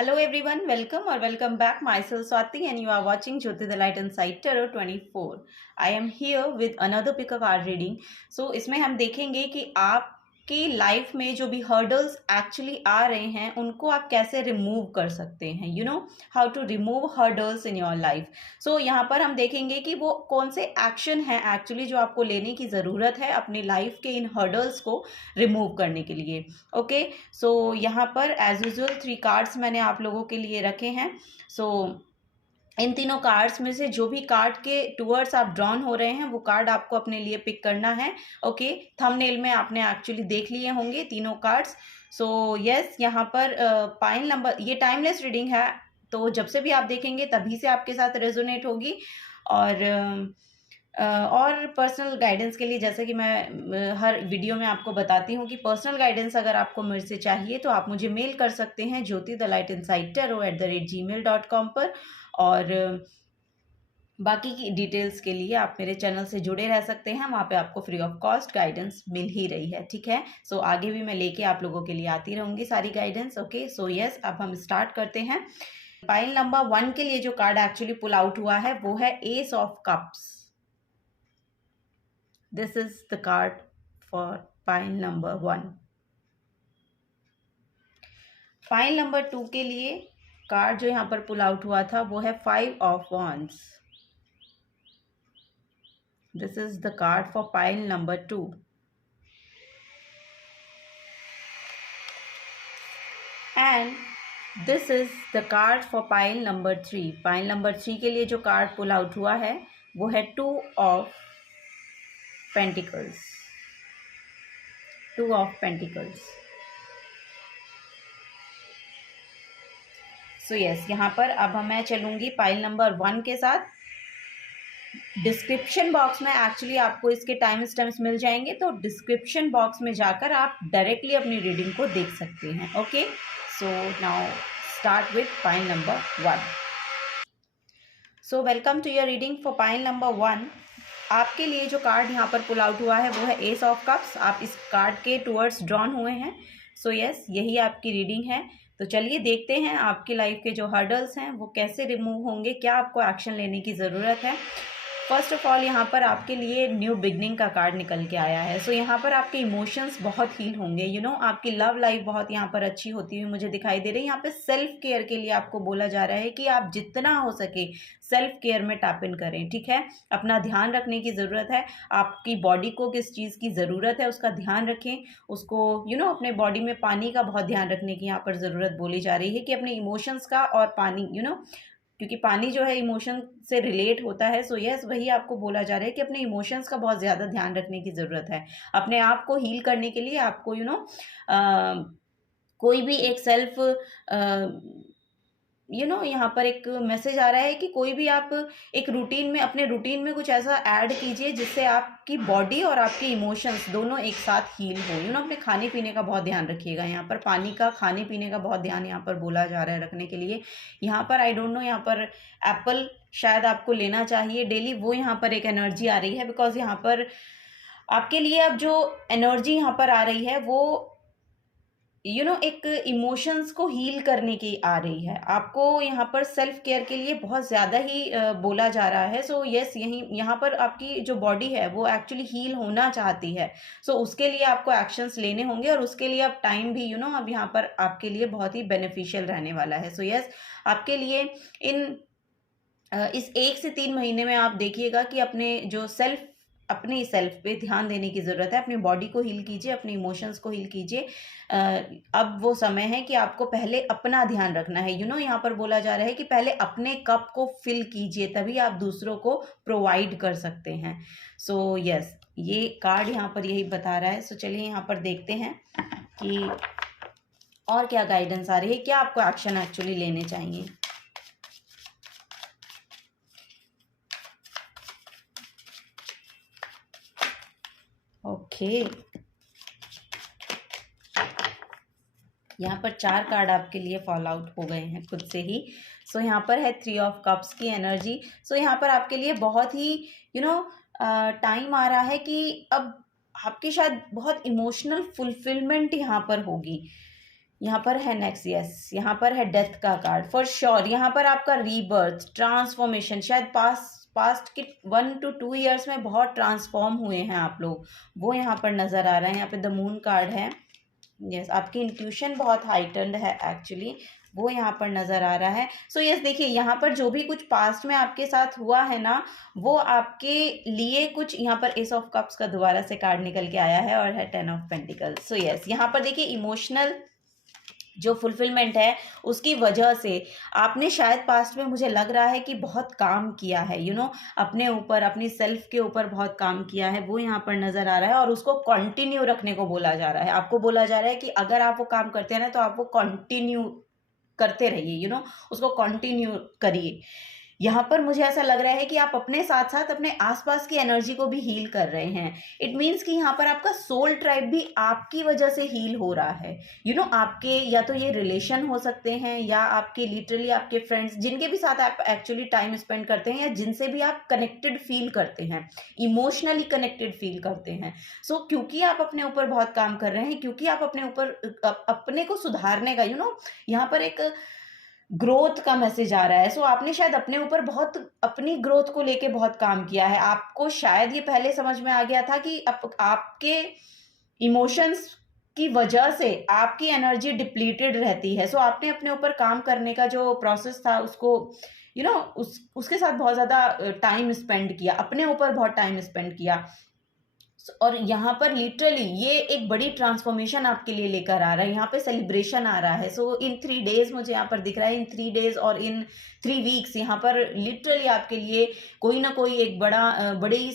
Hello everyone, welcome or welcome back. Myself Swati and you are watching Jyoti the Light Inside Tarot 24. I am here with another pick a card reading. So इसमें हम देखेंगे कि आपकी life में जो भी hurdles actually आ रहे हैं उनको आप कैसे रिमूव कर सकते हैं. You know how to remove hurdles in your life. So यहाँ पर हम देखेंगे कि वो कौन से एक्शन हैं एक्चुअली जो आपको लेने की ज़रूरत है अपनी लाइफ के इन हर्डल्स को रिमूव करने के लिए. ओके, सो यहाँ पर एज यूजुअल 3 कार्ड्स मैंने आप लोगों के लिए रखे हैं. सो इन तीनों कार्ड्स में से जो भी कार्ड के टूवर्ड्स आप ड्रॉन हो रहे हैं वो कार्ड आपको अपने लिए पिक करना है. ओके, थंबनेल में आपने एक्चुअली देख लिए होंगे तीनों कार्ड्स. सो यस, यहाँ पर पाइल नंबर, ये टाइमलेस रीडिंग है तो जब से भी आप देखेंगे तभी से आपके साथ रेजोनेट होगी. और पर्सनल गाइडेंस के लिए जैसे कि मैं हर वीडियो में आपको बताती हूँ कि पर्सनल गाइडेंस अगर आपको मेरे से चाहिए तो आप मुझे मेल कर सकते हैं jyotithelightinsidetarot@gmail.com पर. और बाकी की डिटेल्स के लिए आप मेरे चैनल से जुड़े रह सकते हैं, वहाँ पे आपको फ्री ऑफ कॉस्ट गाइडेंस मिल ही रही है. ठीक है, सो आगे भी मैं लेके आप लोगों के लिए आती रहूँगी सारी गाइडेंस. ओके, सो यस, अब हम स्टार्ट करते हैं. पाइल नंबर 1 के लिए जो कार्ड एक्चुअली पुल आउट हुआ है वो है S of cups. This is the card for pile number 1. Pile number 2 के लिए कार्ड जो यहाँ पर पुल आउट हुआ था वो है 5 of Wands. This is the card for pile number 2. And this is the card for pile number 3. Pile number 3 के लिए जो कार्ड पुल आउट हुआ है वो है 2 of Pentacles. 2 of Pentacles. So yes, यहाँ पर अब मैं चलूँगी पाइल नंबर 1 के साथ. डिस्क्रिप्शन बॉक्स में एक्चुअली आपको इसके टाइम स्टैम्प्स मिल जाएंगे तो डिस्क्रिप्शन बॉक्स में जाकर आप डायरेक्टली अपनी रीडिंग को देख सकते हैं. Okay, so now start with pile number 1. So welcome to your reading for pile number 1. आपके लिए जो कार्ड यहाँ पर पुल आउट हुआ है वो है एस ऑफ कप्स. आप इस कार्ड के टूवर्ड्स ड्रॉन हुए हैं. सो यस, यही आपकी रीडिंग है. तो चलिए देखते हैं आपकी लाइफ के जो हर्डल्स हैं वो कैसे रिमूव होंगे, क्या आपको एक्शन लेने की ज़रूरत है. फर्स्ट ऑफ ऑल यहाँ पर आपके लिए न्यू बिगनिंग का कार्ड निकल के आया है. सो यहाँ पर आपके इमोशंस बहुत हील होंगे. यू नो आपकी लव लाइफ बहुत यहाँ पर अच्छी होती हुई मुझे दिखाई दे रही है. यहाँ पे सेल्फ केयर के लिए आपको बोला जा रहा है कि आप जितना हो सके सेल्फ केयर में टैप इन करें. ठीक है, अपना ध्यान रखने की ज़रूरत है. आपकी बॉडी को किस चीज़ की ज़रूरत है उसका ध्यान रखें. उसको अपने बॉडी में पानी का बहुत ध्यान रखने की यहाँ पर ज़रूरत बोली जा रही है कि अपने इमोशंस का और पानी क्योंकि पानी जो है इमोशन से रिलेट होता है. सो यस, वही आपको बोला जा रहा है कि अपने इमोशंस का बहुत ज़्यादा ध्यान रखने की ज़रूरत है. अपने आप को हील करने के लिए आपको कोई भी एक सेल्फ यहाँ पर एक मैसेज आ रहा है कि कोई भी आप एक रूटीन में, अपने रूटीन में कुछ ऐसा ऐड कीजिए जिससे आपकी बॉडी और आपके इमोशंस दोनों एक साथ हील हो. अपने खाने पीने का बहुत ध्यान रखिएगा. यहाँ पर पानी का, खाने पीने का बहुत ध्यान यहाँ पर बोला जा रहा है रखने के लिए. यहाँ पर आई डोंट नो, यहाँ पर एप्पल शायद आपको लेना चाहिए डेली. वो यहाँ पर एक एनर्जी आ रही है बिकॉज यहाँ पर आपके लिए अब जो एनर्जी यहाँ पर आ रही है वो एक इमोशंस को हील करने की आ रही है. आपको यहाँ पर सेल्फ केयर के लिए बहुत ज़्यादा ही बोला जा रहा है. सो यस, यहाँ पर आपकी जो बॉडी है वो एक्चुअली हील होना चाहती है. सो उसके लिए आपको एक्शंस लेने होंगे और उसके लिए अब टाइम भी अब यहाँ पर आपके लिए बहुत ही बेनिफिशियल रहने वाला है. सो यस, आपके लिए इस 1 से 3 महीने में आप देखिएगा कि अपने सेल्फ पे ध्यान देने की ज़रूरत है. अपनी बॉडी को हील कीजिए, अपने इमोशंस को हील कीजिए. अब वो समय है कि आपको पहले अपना ध्यान रखना है. यहाँ पर बोला जा रहा है कि पहले अपने कप को फिल कीजिए, तभी आप दूसरों को प्रोवाइड कर सकते हैं. सो यस, ये कार्ड यहाँ पर यही बता रहा है. सो चलिए यहाँ पर देखते हैं कि और क्या गाइडेंस आ रही है, क्या आपको एक्शन एक्चुअली लेने चाहिए. ओके, यहाँ पर 4 कार्ड आपके लिए फॉल आउट हो गए हैं खुद से ही. सो यहाँ पर है 3 ऑफ कप्स की एनर्जी. सो यहाँ पर आपके लिए बहुत ही टाइम आ रहा है कि अब आपकी शायद बहुत इमोशनल फुलफिलमेंट यहाँ पर होगी. यहाँ पर है नेक्स्ट, यस, यहाँ पर है डेथ का कार्ड फॉर श्योर। यहाँ पर आपका रीबर्थ, ट्रांसफॉर्मेशन, शायद पास्ट के 1 to 2 ईयर्स में बहुत ट्रांसफॉर्म हुए हैं आप लोग, वो यहाँ पर नज़र आ रहा है। यहाँ पे द मून कार्ड है, यस, आपकी इंट्यूशन बहुत हाइटन्ड है एक्चुअली, वो यहाँ पर नज़र आ रहा है। सो यस, देखिए यहाँ पर जो भी कुछ पास्ट में आपके साथ हुआ है ना, वो आपके लिए कुछ, यहाँ पर एस ऑफ कप्स का दोबारा से कार्ड निकल के आया है और है 10 ऑफ पेंटिकल्स। सो यस, यहाँ पर देखिए इमोशनल जो फुलफिलमेंट है उसकी वजह से आपने शायद पास्ट में, मुझे लग रहा है कि बहुत काम किया है, अपने ऊपर, अपनी सेल्फ के ऊपर बहुत काम किया है, वो यहाँ पर नज़र आ रहा है। और उसको कंटिन्यू रखने को बोला जा रहा है, आपको बोला जा रहा है कि अगर आप वो काम करते हैं ना, तो आप वो कंटिन्यू करते रहिए, उसको कंटिन्यू करिए। यहाँ पर मुझे ऐसा लग रहा है कि आप अपने साथ साथ अपने आसपास की एनर्जी को भी हील कर रहे हैं। इट मीन्स कि यहाँ पर आपका सोल ट्राइब भी आपकी वजह से हील हो रहा है। आपके या तो ये रिलेशन हो सकते हैं, या आपके लिटरली आपके फ्रेंड्स, जिनके भी साथ आप एक्चुअली टाइम स्पेंड करते हैं, या जिनसे भी आप कनेक्टेड फील करते हैं, इमोशनली कनेक्टेड फील करते हैं। सो क्योंकि आप अपने ऊपर बहुत काम कर रहे हैं, क्योंकि आप अपने ऊपर अपने को सुधारने का, यहाँ पर एक ग्रोथ का मैसेज आ रहा है। सो आपने शायद अपने ऊपर बहुत, अपनी ग्रोथ को लेके बहुत काम किया है। आपको शायद ये पहले समझ में आ गया था कि आपके इमोशंस की वजह से आपकी एनर्जी डिप्लीटेड रहती है। सो आपने अपने ऊपर काम करने का जो प्रोसेस था, उसको उसके साथ बहुत ज़्यादा टाइम स्पेंड किया, अपने ऊपर बहुत टाइम स्पेंड किया। और यहाँ पर लिटरली ये एक बड़ी ट्रांसफॉर्मेशन आपके लिए लेकर आ रहा है, यहाँ पे सेलिब्रेशन आ रहा है। सो इन 3 डेज मुझे यहाँ पर दिख रहा है, इन 3 डेज और इन 3 वीक्स यहाँ पर लिटरली आपके लिए कोई ना कोई एक बड़ी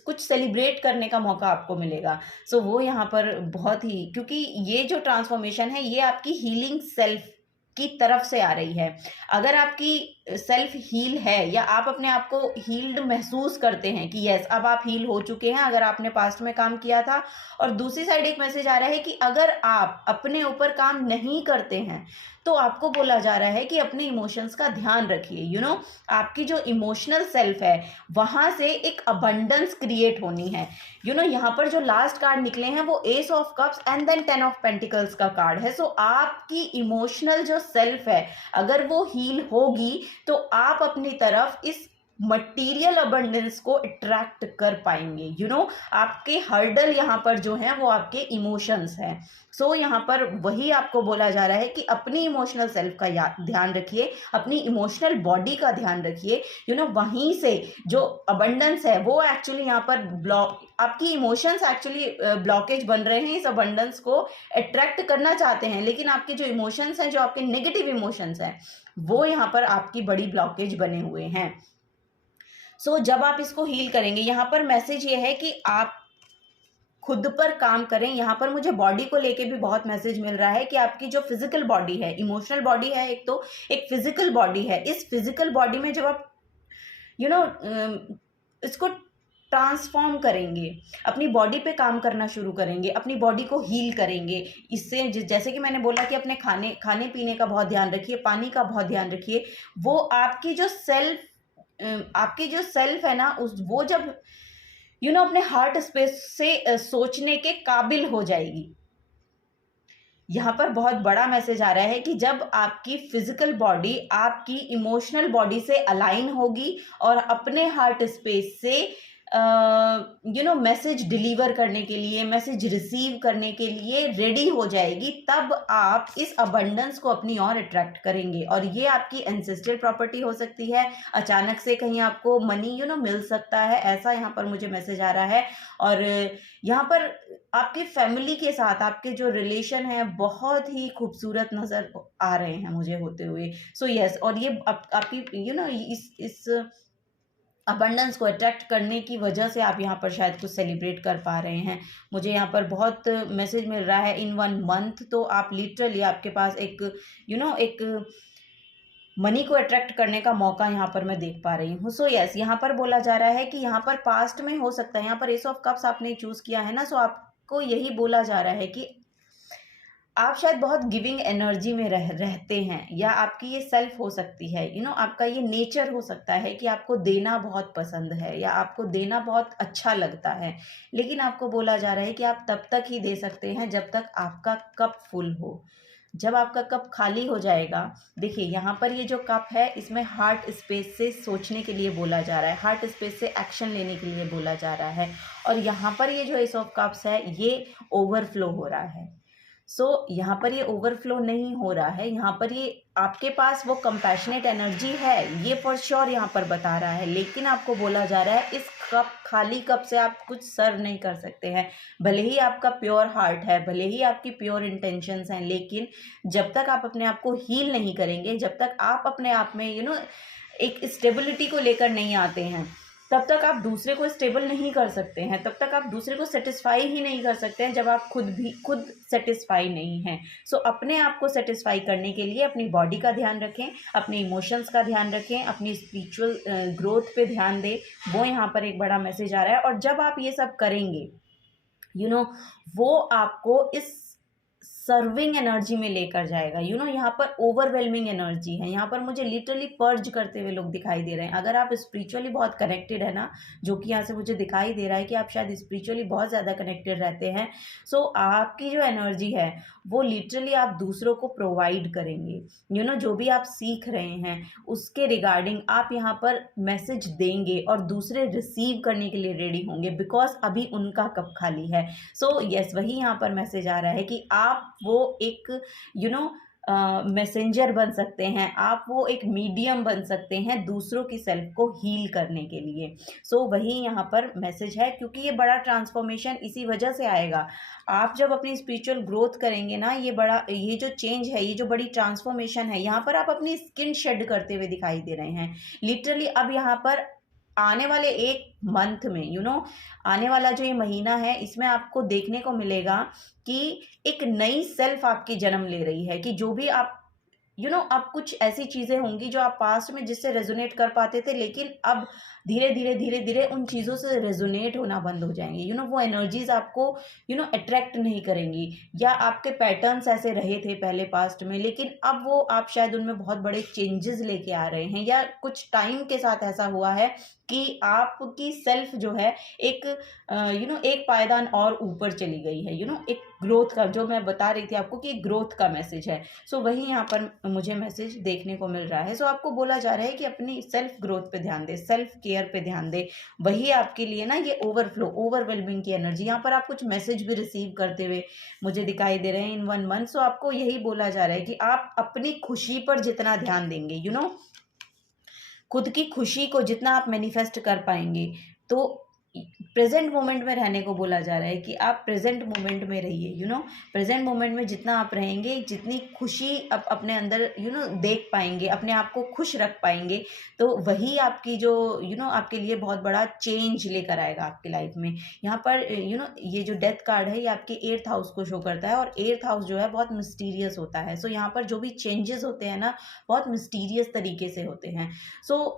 कुछ सेलिब्रेट करने का मौका आपको मिलेगा। सो वो यहाँ पर बहुत ही, क्योंकि ये जो ट्रांसफॉर्मेशन है ये आपकी हीलिंग सेल्फ की तरफ से आ रही है। अगर आपकी सेल्फ हील है, या आप अपने आप को हील्ड महसूस करते हैं कि यस अब आप हील हो चुके हैं, अगर आपने पास्ट में काम किया था। और दूसरी साइड एक मैसेज आ रहा है कि अगर आप अपने ऊपर काम नहीं करते हैं, तो आपको बोला जा रहा है कि अपने इमोशंस का ध्यान रखिए। आपकी जो इमोशनल सेल्फ है, वहां से एक अबंडेंस क्रिएट होनी है। यहाँ पर जो लास्ट कार्ड निकले हैं वो ace of cups and then 10 of pentacles का कार्ड है। सो आपकी इमोशनल जो सेल्फ है, अगर वो हील होगी, तो आप अपनी तरफ इस मटेरियल अबंडेंस को अट्रैक्ट कर पाएंगे। आपके हर्डल यहाँ पर जो है वो आपके इमोशंस हैं। सो यहाँ पर वही आपको बोला जा रहा है कि अपनी इमोशनल सेल्फ का ध्यान रखिए, अपनी इमोशनल बॉडी का ध्यान रखिए। वहीं से जो अबंडेंस है वो एक्चुअली यहाँ पर आपकी इमोशंस एक्चुअली ब्लॉकेज बन रहे हैं, इस अबंडेंस को अट्रैक्ट करना चाहते हैं, लेकिन आपके जो इमोशंस हैं, जो आपके नेगेटिव इमोशंस हैं, वो यहाँ पर आपकी बड़ी ब्लॉकेज बने हुए हैं। सो जब आप इसको हील करेंगे, यहाँ पर मैसेज ये है कि आप खुद पर काम करें। यहाँ पर मुझे बॉडी को लेके भी बहुत मैसेज मिल रहा है कि आपकी जो फिजिकल बॉडी है, इमोशनल बॉडी है, एक तो एक फिजिकल बॉडी है। इस फिजिकल बॉडी में जब आप इसको ट्रांसफॉर्म करेंगे, अपनी बॉडी पे काम करना शुरू करेंगे, अपनी बॉडी को हील करेंगे। इससे जैसे कि मैंने बोला कि अपने खाने पीने का बहुत ध्यान रखिए, पानी का बहुत ध्यान रखिए। वो आपकी जो सेल्फ है ना, वो जब अपने हार्ट स्पेस से सोचने के काबिल हो जाएगी। यहाँ पर बहुत बड़ा मैसेज आ रहा है कि जब आपकी फिजिकल बॉडी आपकी इमोशनल बॉडी से अलाइन होगी और अपने हार्ट स्पेस से मैसेज डिलीवर करने के लिए, मैसेज रिसीव करने के लिए रेडी हो जाएगी, तब आप इस अबंडेंस को अपनी ओर अट्रैक्ट करेंगे। और ये आपकी एंसेस्ट्रल प्रॉपर्टी हो सकती है, अचानक से कहीं आपको मनी मिल सकता है, ऐसा यहाँ पर मुझे मैसेज आ रहा है। और यहाँ पर आपकी फैमिली के साथ आपके जो रिलेशन है बहुत ही खूबसूरत नजर आ रहे हैं मुझे होते हुए। सो यस, और ये आपकी इस अबंडेंस को अट्रैक्ट करने की वजह से आप यहाँ पर शायद कुछ सेलिब्रेट कर पा रहे हैं। मुझे यहाँ पर बहुत मैसेज मिल रहा है इन 1 मंथ, तो आप लिटरली आपके पास एक एक मनी को अट्रैक्ट करने का मौका यहाँ पर मैं देख पा रही हूँ। सो यस, यहाँ पर बोला जा रहा है कि यहाँ पर पास्ट में हो सकता है, यहाँ पर एस ऑफ कप्स आपने चूज किया है ना, सो आपको यही बोला जा रहा है कि आप शायद बहुत गिविंग एनर्जी में रहते हैं, या आपकी ये सेल्फ हो सकती है, आपका ये नेचर हो सकता है कि आपको देना बहुत पसंद है, या आपको देना बहुत अच्छा लगता है। लेकिन आपको बोला जा रहा है कि आप तब तक ही दे सकते हैं जब तक आपका कप फुल हो। जब आपका कप खाली हो जाएगा, देखिए यहाँ पर ये जो कप है इसमें हार्ट स्पेस से सोचने के लिए बोला जा रहा है, हार्ट स्पेस से एक्शन लेने के लिए बोला जा रहा है। और यहाँ पर ये जो एस ऑफ कप्स है ये ओवरफ्लो हो रहा है। यहाँ पर ये ओवरफ्लो नहीं हो रहा है, यहाँ पर ये आपके पास वो कंपैशनेट एनर्जी है, ये फॉर श्योर यहाँ पर बता रहा है। लेकिन आपको बोला जा रहा है इस खाली कप से आप कुछ सर्व नहीं कर सकते हैं। भले ही आपका प्योर हार्ट है, भले ही आपकी प्योर इंटेंशंस हैं, लेकिन जब तक आप अपने आप को हील नहीं करेंगे, जब तक आप अपने आप में एक स्टेबिलिटी को लेकर नहीं आते हैं, तब तक आप दूसरे को स्टेबल नहीं कर सकते हैं, तब तक आप दूसरे को सेटिस्फाई ही नहीं कर सकते हैं, जब आप खुद सेटिस्फाई नहीं हैं। अपने आप को सेटिस्फाई करने के लिए अपनी बॉडी का ध्यान रखें, अपने इमोशंस का ध्यान रखें, अपनी स्पिरिचुअल ग्रोथ पे ध्यान दें। वो यहाँ पर एक बड़ा मैसेज आ रहा है। और जब आप ये सब करेंगे वो आपको इस सर्विंग एनर्जी में लेकर जाएगा। यहाँ पर ओवरवेलमिंग एनर्जी है, यहाँ पर मुझे लिटरली पर्ज करते हुए लोग दिखाई दे रहे हैं। अगर आप स्पिरिचुअली बहुत कनेक्टेड है ना, जो कि यहाँ से मुझे दिखाई दे रहा है कि आप शायद स्पिरिचुअली बहुत ज़्यादा कनेक्टेड रहते हैं, आपकी जो एनर्जी है वो लिटरली आप दूसरों को प्रोवाइड करेंगे। जो भी आप सीख रहे हैं उसके रिगार्डिंग आप यहाँ पर मैसेज देंगे और दूसरे रिसीव करने के लिए रेडी होंगे, बिकॉज अभी उनका कप खाली है। यस, वही यहाँ पर मैसेज आ रहा है कि आप वो एक मैसेंजर बन सकते हैं, आप वो एक मीडियम बन सकते हैं दूसरों की सेल्फ को हील करने के लिए। वही यहाँ पर मैसेज है, क्योंकि ये बड़ा ट्रांसफॉर्मेशन इसी वजह से आएगा। आप जब अपनी स्पिरिचुअल ग्रोथ करेंगे ना, ये जो चेंज है, ये जो बड़ी ट्रांसफॉर्मेशन है, यहाँ पर आप अपनी स्किन शेड करते हुए दिखाई दे रहे हैं लिटरली। अब यहाँ पर आने वाले एक मंथ में आने वाला जो ये महीना है, इसमें आपको देखने को मिलेगा कि एक नई सेल्फ आपकी जन्म ले रही है, कि जो भी आप अब कुछ ऐसी चीज़ें होंगी जो आप पास्ट में जिससे रेजोनेट कर पाते थे, लेकिन अब धीरे धीरे उन चीज़ों से रेजोनेट होना बंद हो जाएंगे। वो एनर्जीज आपको अट्रैक्ट नहीं करेंगी, या आपके पैटर्न्स ऐसे रहे थे पहले पास्ट में, लेकिन अब वो आप शायद उनमें बहुत बड़े चेंजेस लेके आ रहे हैं, या कुछ टाइम के साथ ऐसा हुआ है कि आपकी सेल्फ जो है एक एक पायदान और ऊपर चली गई है। एक ग्रोथ का, जो मैं बता रही थी आपको कि ग्रोथ का मैसेज है। वही यहाँ पर मुझे मैसेज देखने को मिल रहा है। आपको बोला जा रहा है कि अपनी सेल्फ ग्रोथ पे ध्यान दे, सेल्फ केयर पे ध्यान दे। वही आपके लिए ना ये ओवरवेलमिंग की एनर्जी, यहाँ पर आप कुछ मैसेज भी रिसीव करते हुए मुझे दिखाई दे रहे हैं इन 1 मंथ। आपको यही बोला जा रहा है कि आप अपनी खुशी पर जितना ध्यान देंगे, खुद की खुशी को जितना आप मैनिफेस्ट कर पाएंगे, तो प्रेजेंट मोमेंट में रहने को बोला जा रहा है कि आप प्रेजेंट मोमेंट में रहिए। प्रेजेंट मोमेंट में जितना आप रहेंगे, जितनी खुशी आप अपने अंदर देख पाएंगे, अपने आप को खुश रख पाएंगे, तो वही आपकी जो आपके लिए बहुत बड़ा चेंज लेकर आएगा आपकी लाइफ में। यहाँ पर ये जो डेथ कार्ड है, ये आपके 8th हाउस को शो करता है, और 8th हाउस जो है बहुत मिस्टीरियस होता है। यहाँ पर जो भी चेंजेस होते हैं ना, बहुत मिस्टीरियस तरीके से होते हैं।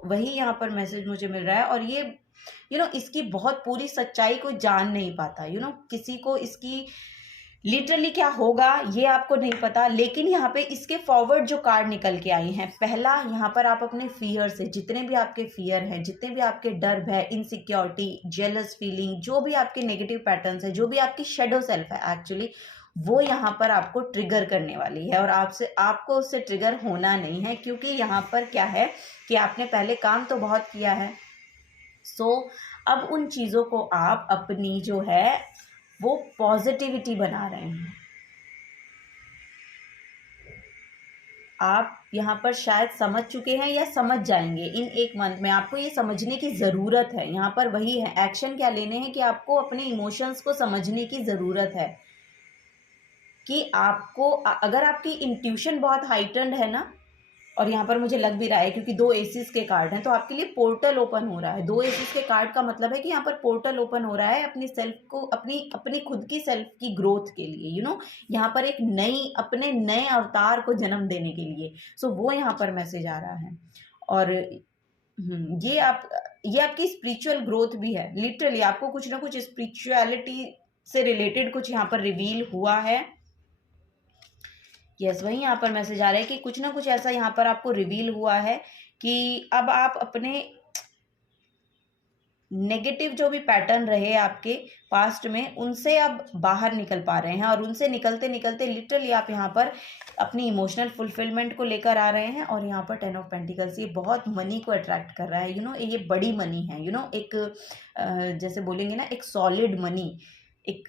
वही यहाँ पर मैसेज मुझे मिल रहा है। और ये इसकी बहुत पूरी सच्चाई कोई जान नहीं पाता। किसी को इसकी लिटरली क्या होगा ये आपको नहीं पता, लेकिन यहाँ पे इसके फॉरवर्ड जो कार्ड निकल के आई हैं, पहला यहाँ पर आप अपने फियर से, जितने भी आपके फियर हैं, जितने भी आपके डर है, इनसिक्योरिटी, जेलस फीलिंग, जो भी आपके नेगेटिव पैटर्न्स है, जो भी आपकी शेडो सेल्फ है एक्चुअली, वो यहाँ पर आपको ट्रिगर करने वाली है। और आपको उससे ट्रिगर होना नहीं है, क्योंकि यहाँ पर क्या है कि आपने पहले काम तो बहुत किया है। अब उन चीज़ों को आप अपनी जो है वो पॉजिटिविटी बना रहे हैं। आप यहाँ पर शायद समझ चुके हैं या समझ जाएंगे इन 1 मंथ में। आपको ये समझने की ज़रूरत है। यहाँ पर वही है, एक्शन क्या लेने हैं कि आपको अपने इमोशंस को समझने की ज़रूरत है, कि आपको अगर आपकी इंट्यूशन बहुत हाइटन्ड है ना, और यहाँ पर मुझे लग भी रहा है क्योंकि 2 एसिस के कार्ड हैं, तो आपके लिए पोर्टल ओपन हो रहा है। 2 एसिस के कार्ड का मतलब है कि यहाँ पर पोर्टल ओपन हो रहा है अपनी सेल्फ को, अपनी खुद की सेल्फ की ग्रोथ के लिए। यहाँ पर एक अपने नए अवतार को जन्म देने के लिए। वो यहाँ पर मैसेज आ रहा है। और ये आपकी स्पिरिचुअल ग्रोथ भी है। लिटरली आपको कुछ ना कुछ स्पिरिचुअलिटी से रिलेटेड कुछ यहाँ पर रिवील हुआ है। यस, वही यहाँ पर मैसेज आ रहा है कि कुछ ना कुछ ऐसा यहाँ पर आपको रिवील हुआ है कि अब आप अपने नेगेटिव जो भी पैटर्न रहे आपके पास्ट में, उनसे अब बाहर निकल पा रहे हैं, और उनसे निकलते निकलते लिटरली आप यहाँ पर अपनी इमोशनल फुलफिलमेंट को लेकर आ रहे हैं। और यहाँ पर 10 ऑफ पेंटिकल्स ये बहुत मनी को अट्रैक्ट कर रहा है, ये बड़ी मनी है, एक जैसे बोलेंगे ना, एक सॉलिड मनी, एक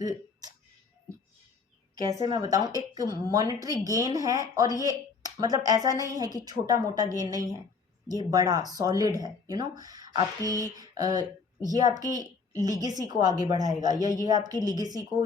कैसे मैं बताऊं, एक मॉनेटरी गेन है। और ये मतलब ऐसा नहीं है कि छोटा मोटा गेन नहीं है, ये बड़ा सॉलिड है। आपकी ये आपकी लीगेसी को आगे बढ़ाएगा, या ये आपकी लीगेसी को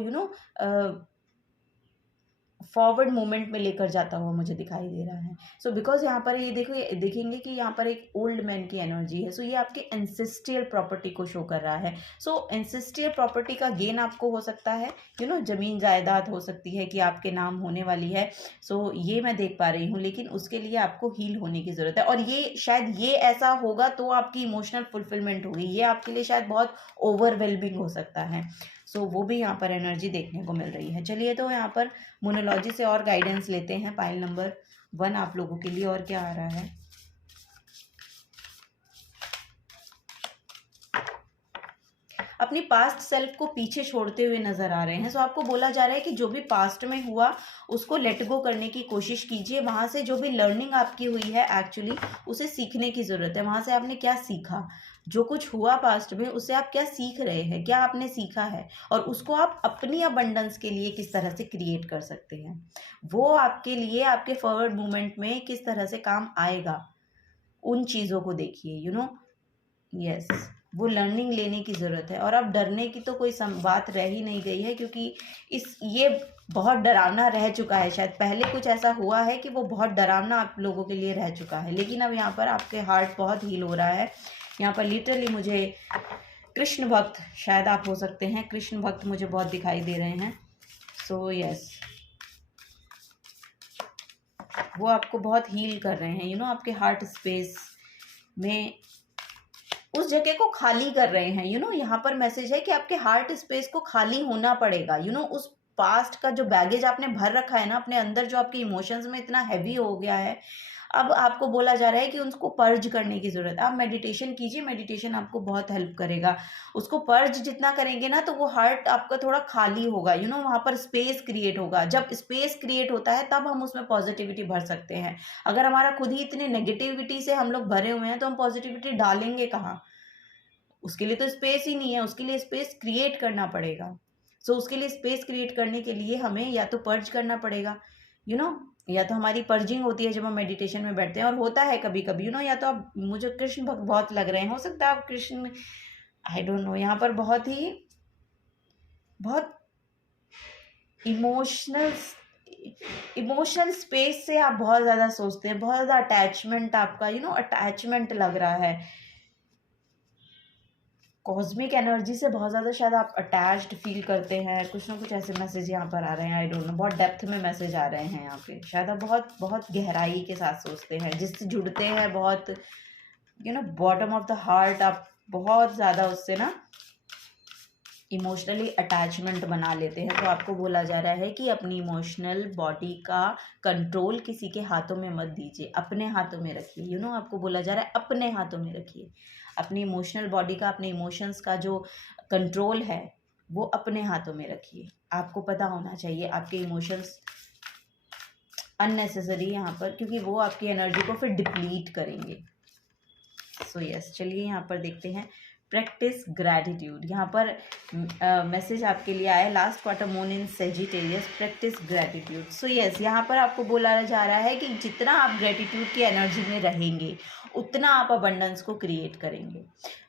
फॉरवर्ड मूवमेंट में लेकर जाता हुआ मुझे दिखाई दे रहा है। सो बिकॉज यहाँ पर ये देखेंगे कि यहाँ पर एक ओल्ड मैन की एनर्जी है। सो ये आपके एंसेस्ट्रियल प्रॉपर्टी को शो कर रहा है। सो एंसेस्ट्रियल प्रॉपर्टी का गेन आपको हो सकता है, जमीन जायदाद हो सकती है कि आपके नाम होने वाली है। सो ये मैं देख पा रही हूँ, लेकिन उसके लिए आपको हील होने की ज़रूरत है। और ये शायद ये ऐसा होगा तो आपकी इमोशनल फुलफिलमेंट होगी, ये आपके लिए शायद बहुत ओवरवेलमिंग हो सकता है। सो वो भी यहाँ पर एनर्जी देखने को मिल रही है। चलिए, तो यहाँ पर मोनोलॉजी से और गाइडेंस लेते हैं। पाइल नंबर 1 आप लोगों के लिए और क्या आ रहा है। अपनी पास्ट सेल्फ को पीछे छोड़ते हुए नजर आ रहे हैं। सो आपको बोला जा रहा है कि जो भी पास्ट में हुआ उसको लेट गो करने की कोशिश कीजिए। वहां से जो भी लर्निंग आपकी हुई है, एक्चुअली उसे सीखने की जरूरत है। वहां से आपने क्या सीखा, जो कुछ हुआ पास्ट में, उससे आप क्या सीख रहे हैं, क्या आपने सीखा है, और उसको आप अपनी अबंडेंस के लिए किस तरह से क्रिएट कर सकते हैं, वो आपके लिए आपके फॉरवर्ड मूवमेंट में किस तरह से काम आएगा, उन चीज़ों को देखिए। यस, वो लर्निंग लेने की ज़रूरत है। और अब डरने की तो कोई बात रह ही नहीं गई है, क्योंकि ये बहुत डरावना रह चुका है। शायद पहले कुछ ऐसा हुआ है कि वो बहुत डरावना आप लोगों के लिए रह चुका है, लेकिन अब यहाँ पर आपके हार्ट बहुत हील हो रहा है। यहाँ पर लिटरली मुझे कृष्ण भक्त, शायद आप हो सकते हैं कृष्ण भक्त, मुझे बहुत दिखाई दे रहे हैं। सो यस, वो आपको बहुत हील कर रहे हैं। आपके हार्ट स्पेस में उस जगह को खाली कर रहे हैं। यहाँ पर मैसेज है कि आपके हार्ट स्पेस को खाली होना पड़ेगा। उस पास्ट का जो बैगेज आपने भर रखा है ना अपने अंदर, जो आपके इमोशंस में इतना हैवी हो गया है, अब आपको बोला जा रहा है कि उसको पर्ज करने की ज़रूरत है। आप मेडिटेशन कीजिए, मेडिटेशन आपको बहुत हेल्प करेगा। उसको पर्ज जितना करेंगे ना, तो वो हार्ट आपका थोड़ा खाली होगा। वहाँ पर स्पेस क्रिएट होगा। जब स्पेस क्रिएट होता है तब हम उसमें पॉजिटिविटी भर सकते हैं। अगर हमारा खुद ही इतनी नेगेटिविटी से हम लोग भरे हुए हैं तो हम पॉजिटिविटी डालेंगे कहाँ? उसके लिए तो स्पेस ही नहीं है, उसके लिए स्पेस क्रिएट करना पड़ेगा। सो उसके लिए स्पेस क्रिएट करने के लिए हमें या तो पर्ज करना पड़ेगा, या तो हमारी पर्जिंग होती है जब हम मेडिटेशन में बैठते हैं, और होता है कभी कभी, या तो आप, मुझे कृष्ण भक्त बहुत लग रहे हैं, हो सकता है आप कृष्ण, आई डोंट नो, यहाँ पर बहुत इमोशनल स्पेस से आप बहुत ज़्यादा सोचते हैं, बहुत ज़्यादा अटैचमेंट आपका, अटैचमेंट लग रहा है। कॉस्मिक एनर्जी से बहुत ज़्यादा शायद आप अटैच्ड फील करते हैं। कुछ ना कुछ ऐसे मैसेज यहाँ पर आ रहे हैं, आई डोंट नो, बहुत डेप्थ में मैसेज आ रहे हैं यहाँ पे। शायद आप बहुत बहुत गहराई के साथ सोचते हैं, जिससे जुड़ते हैं बहुत, बॉटम ऑफ द हार्ट, आप बहुत ज़्यादा उससे ना इमोशनली अटैचमेंट बना लेते हैं। तो आपको बोला जा रहा है कि अपनी इमोशनल बॉडी का कंट्रोल किसी के हाथों में मत दीजिए, अपने हाथों में रखिए। आपको बोला जा रहा है अपने हाथों में रखिए। अपनी इमोशनल बॉडी का, अपने इमोशंस का जो कंट्रोल है वो अपने हाथों में रखिए। आपको पता होना चाहिए आपके इमोशंस अननेसेसरी यहाँ पर, क्योंकि वो आपकी एनर्जी को फिर डिप्लीट करेंगे। सो यस, चलिए यहाँ पर देखते हैं प्रैक्टिस ग्रैटिट्यूड। यहाँ पर मैसेज आपके लिए आया, लास्ट क्वार्टर मून इन सेजिटेरियस, प्रैक्टिस ग्रैटिट्यूड। सो यस, यहाँ पर आपको बोला जा रहा है कि जितना आप ग्रैटिट्यूड की एनर्जी में रहेंगे उतना आप अबंडेंस को क्रिएट करेंगे।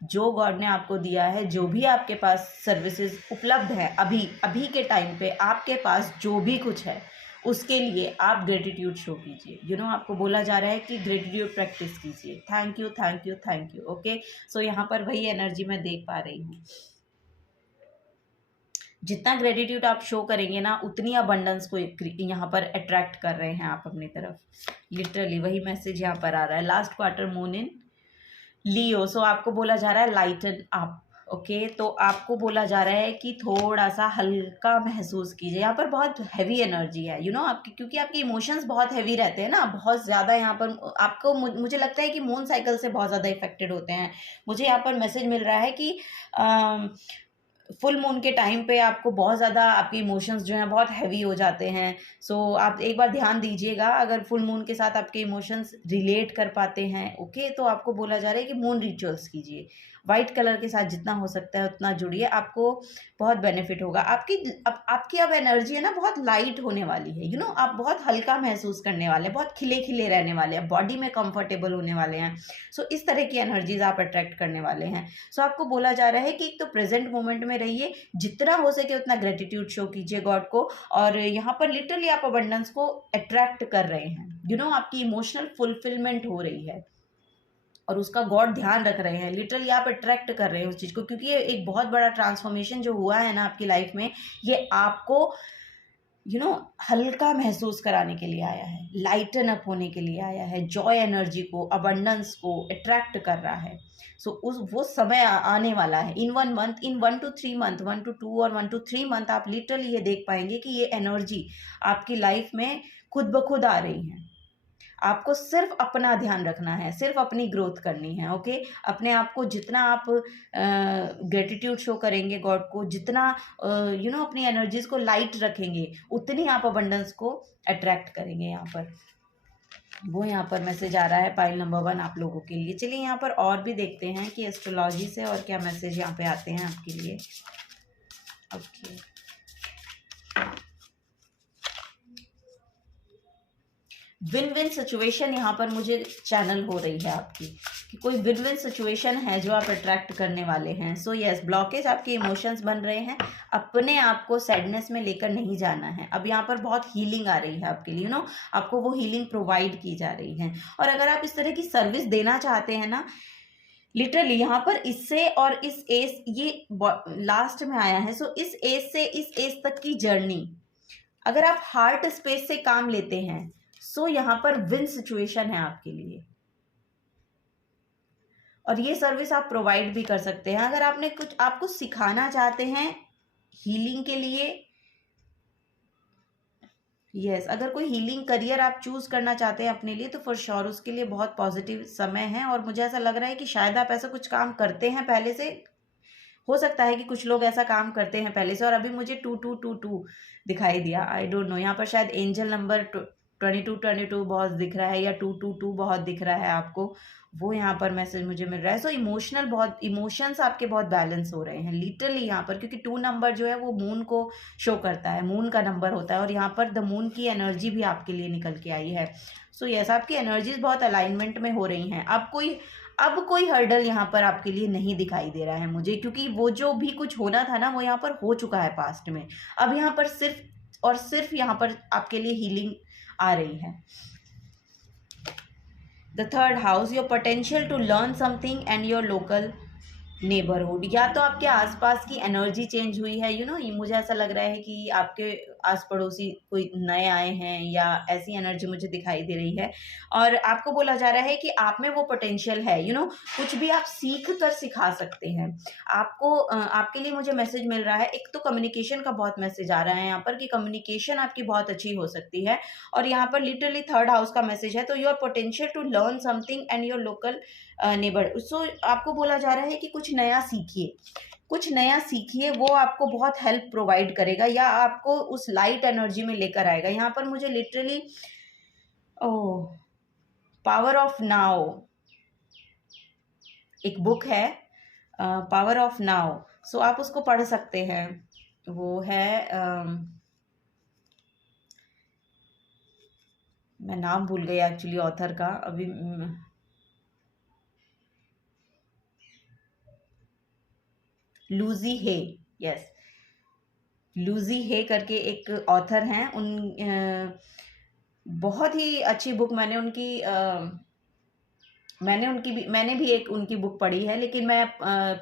जो गॉड ने आपको दिया है, जो भी आपके पास सर्विसेज उपलब्ध है अभी के टाइम पे, आपके पास जो भी कुछ है उसके लिए आप ग्रेटिट्यूड शो कीजिए। आपको बोला जा रहा है कि ग्रेटिट्यूड प्रैक्टिस कीजिए। Thank you, thank you, thank you. Okay, so यहाँ पर वही एनर्जी मैं देख पा रही हूँ। जितना ग्रेटिट्यूड आप शो करेंगे ना, उतनी अबंडेंस को यहाँ पर अट्रैक्ट कर रहे हैं आप अपनी तरफ। लिटरली वही मैसेज यहाँ पर आ रहा है, लास्ट क्वार्टर मून इन लियो। सो आपको बोला जा रहा है लाइटन अप। ओके, तो आपको बोला जा रहा है कि थोड़ा सा हल्का महसूस कीजिए। यहाँ पर बहुत हैवी एनर्जी है, आपकी, क्योंकि आपके इमोशंस बहुत हैवी रहते हैं ना, बहुत ज़्यादा। यहाँ पर आपको मुझे लगता है कि मून साइकिल से बहुत ज़्यादा इफेक्टेड होते हैं। मुझे यहाँ पर मैसेज मिल रहा है कि फुल मून के टाइम पे आपको बहुत ज़्यादा आपके इमोशंस जो हैं बहुत हैवी हो जाते हैं। सो आप एक बार ध्यान दीजिएगा, अगर फुल मून के साथ आपके इमोशंस रिलेट कर पाते हैं, ओके, तो आपको बोला जा रहा है कि मून रिचुअल्स कीजिए। वाइट कलर के साथ जितना हो सकता है उतना जुड़िए, आपको बहुत बेनिफिट होगा। आपकी अब एनर्जी है ना बहुत लाइट होने वाली है। आप बहुत हल्का महसूस करने वाले हैं, बहुत खिले खिले रहने वाले हैं, बॉडी में कंफर्टेबल होने वाले हैं। सो इस तरह की एनर्जीज आप अट्रैक्ट करने वाले हैं। सो आपको बोला जा रहा है कि एक तो प्रेजेंट मोमेंट में रहिए, जितना हो सके उतना ग्रेटिट्यूड शो कीजिए गॉड को, और यहाँ पर लिटरली आप अबंडेंस को अट्रैक्ट कर रहे हैं। आपकी इमोशनल फुलफिलमेंट हो रही है और उसका गॉड ध्यान रख रहे हैं। लिटरली आप अट्रैक्ट कर रहे हैं उस चीज़ को, क्योंकि ये एक बहुत बड़ा ट्रांसफॉर्मेशन जो हुआ है ना आपकी लाइफ में, ये आपको हल्का महसूस कराने के लिए आया है, लाइटन अप होने के लिए आया है, जॉय एनर्जी को, अबंडेंस को अट्रैक्ट कर रहा है। सो वो समय आने वाला है इन 1 month, in 1 to 3 month, 1 to 2 और 1 to 3 मंथ आप लिटरली ये देख पाएंगे कि ये एनर्जी आपकी लाइफ में खुद ब खुद आ रही है। आपको सिर्फ अपना ध्यान रखना है, सिर्फ अपनी ग्रोथ करनी है। ओके, अपने आप को जितना आप ग्रेटिट्यूड शो करेंगे गॉड को, जितना अपनी एनर्जीज को लाइट रखेंगे, उतनी आप अबंडेंस को अट्रैक्ट करेंगे। यहाँ पर वो यहाँ पर मैसेज आ रहा है पाइल नंबर 1 आप लोगों के लिए। चलिए यहाँ पर और भी देखते हैं कि एस्ट्रोलॉजी से और क्या मैसेज यहाँ पे आते हैं आपके लिए। ओके, विन विन सिचुएशन यहाँ पर मुझे चैनल हो रही है आपकी, कि कोई विन विन सिचुएशन है जो आप अट्रैक्ट करने वाले हैं। सो यस, ब्लॉकेज आपके इमोशंस बन रहे हैं, अपने आप को सैडनेस में लेकर नहीं जाना है। अब यहाँ पर बहुत हीलिंग आ रही है आपके लिए, आपको वो हीलिंग प्रोवाइड की जा रही है। और अगर आप इस तरह की सर्विस देना चाहते हैं ना, लिटरली यहाँ पर इससे और इस एज, ये लास्ट में आया है। सो इस एज से इस एज तक की जर्नी, अगर आप हार्ट स्पेस से काम लेते हैं, सो यहाँ पर विन सिचुएशन है आपके लिए, और ये सर्विस आप प्रोवाइड भी कर सकते हैं। अगर आपने कुछ आपको सिखाना चाहते हैं हीलिंग के लिए, यस, अगर कोई हीलिंग करियर आप चूज करना चाहते हैं अपने लिए, तो फॉर श्योर उसके लिए बहुत पॉजिटिव समय है। और मुझे ऐसा लग रहा है कि शायद आप ऐसा कुछ काम करते हैं पहले से। हो सकता है कि कुछ लोग ऐसा काम करते हैं पहले से, और अभी मुझे 2222 दिखाई दिया। आई डोंट नो, यहाँ पर शायद एंजल नंबर 2222 बहुत दिख रहा है, या 222 बहुत दिख रहा है आपको, वो यहाँ पर मैसेज मुझे मिल रहा है। सो इमोशंस आपके बहुत बैलेंस हो रहे हैं लिटरली यहाँ पर, क्योंकि 2 नंबर जो है वो मून को शो करता है, मून का नंबर होता है, और यहाँ पर द मून की एनर्जी भी आपके लिए निकल के आई है। सो यस, आपकी एनर्जीज बहुत अलाइनमेंट में हो रही हैं। अब कोई हर्डल यहाँ पर आपके लिए नहीं दिखाई दे रहा है मुझे, क्योंकि वो जो भी कुछ होना था ना, वो यहाँ पर हो चुका है पास्ट में। अब यहाँ पर सिर्फ और सिर्फ यहाँ पर आपके लिए हीलिंग आ रही है। The 3rd house, your potential to learn something and your local neighbourhood, या तो आपके आसपास की एनर्जी चेंज हुई है। मुझे ऐसा लग रहा है कि आपके आस पड़ोसी कोई नए आए हैं, या ऐसी एनर्जी मुझे दिखाई दे रही है। और आपको बोला जा रहा है कि आप में वो पोटेंशियल है, कुछ भी आप सीख कर सिखा सकते हैं। आपके लिए मुझे मैसेज मिल रहा है, एक तो कम्युनिकेशन का बहुत मैसेज आ रहा है यहाँ पर, कि कम्युनिकेशन आपकी बहुत अच्छी हो सकती है। और यहाँ पर लिटरली 3rd हाउस का मैसेज है, तो your potential to learn something and your local neighbour. So आपको बोला जा रहा है कि कुछ नया सीखिए, वो आपको बहुत हेल्प प्रोवाइड करेगा, या आपको उस लाइट एनर्जी में लेकर आएगा। यहाँ पर मुझे लिटरली पावर ऑफ नाउ एक बुक है, पावर ऑफ नाउ। सो आप उसको पढ़ सकते हैं। वो है मैं नाम भूल गई एक्चुअली ऑथर का अभी। लूजी हे, यस, लूजी हे करके एक ऑथर हैं। बहुत ही अच्छी बुक, मैंने भी एक उनकी बुक पढ़ी है। लेकिन मैं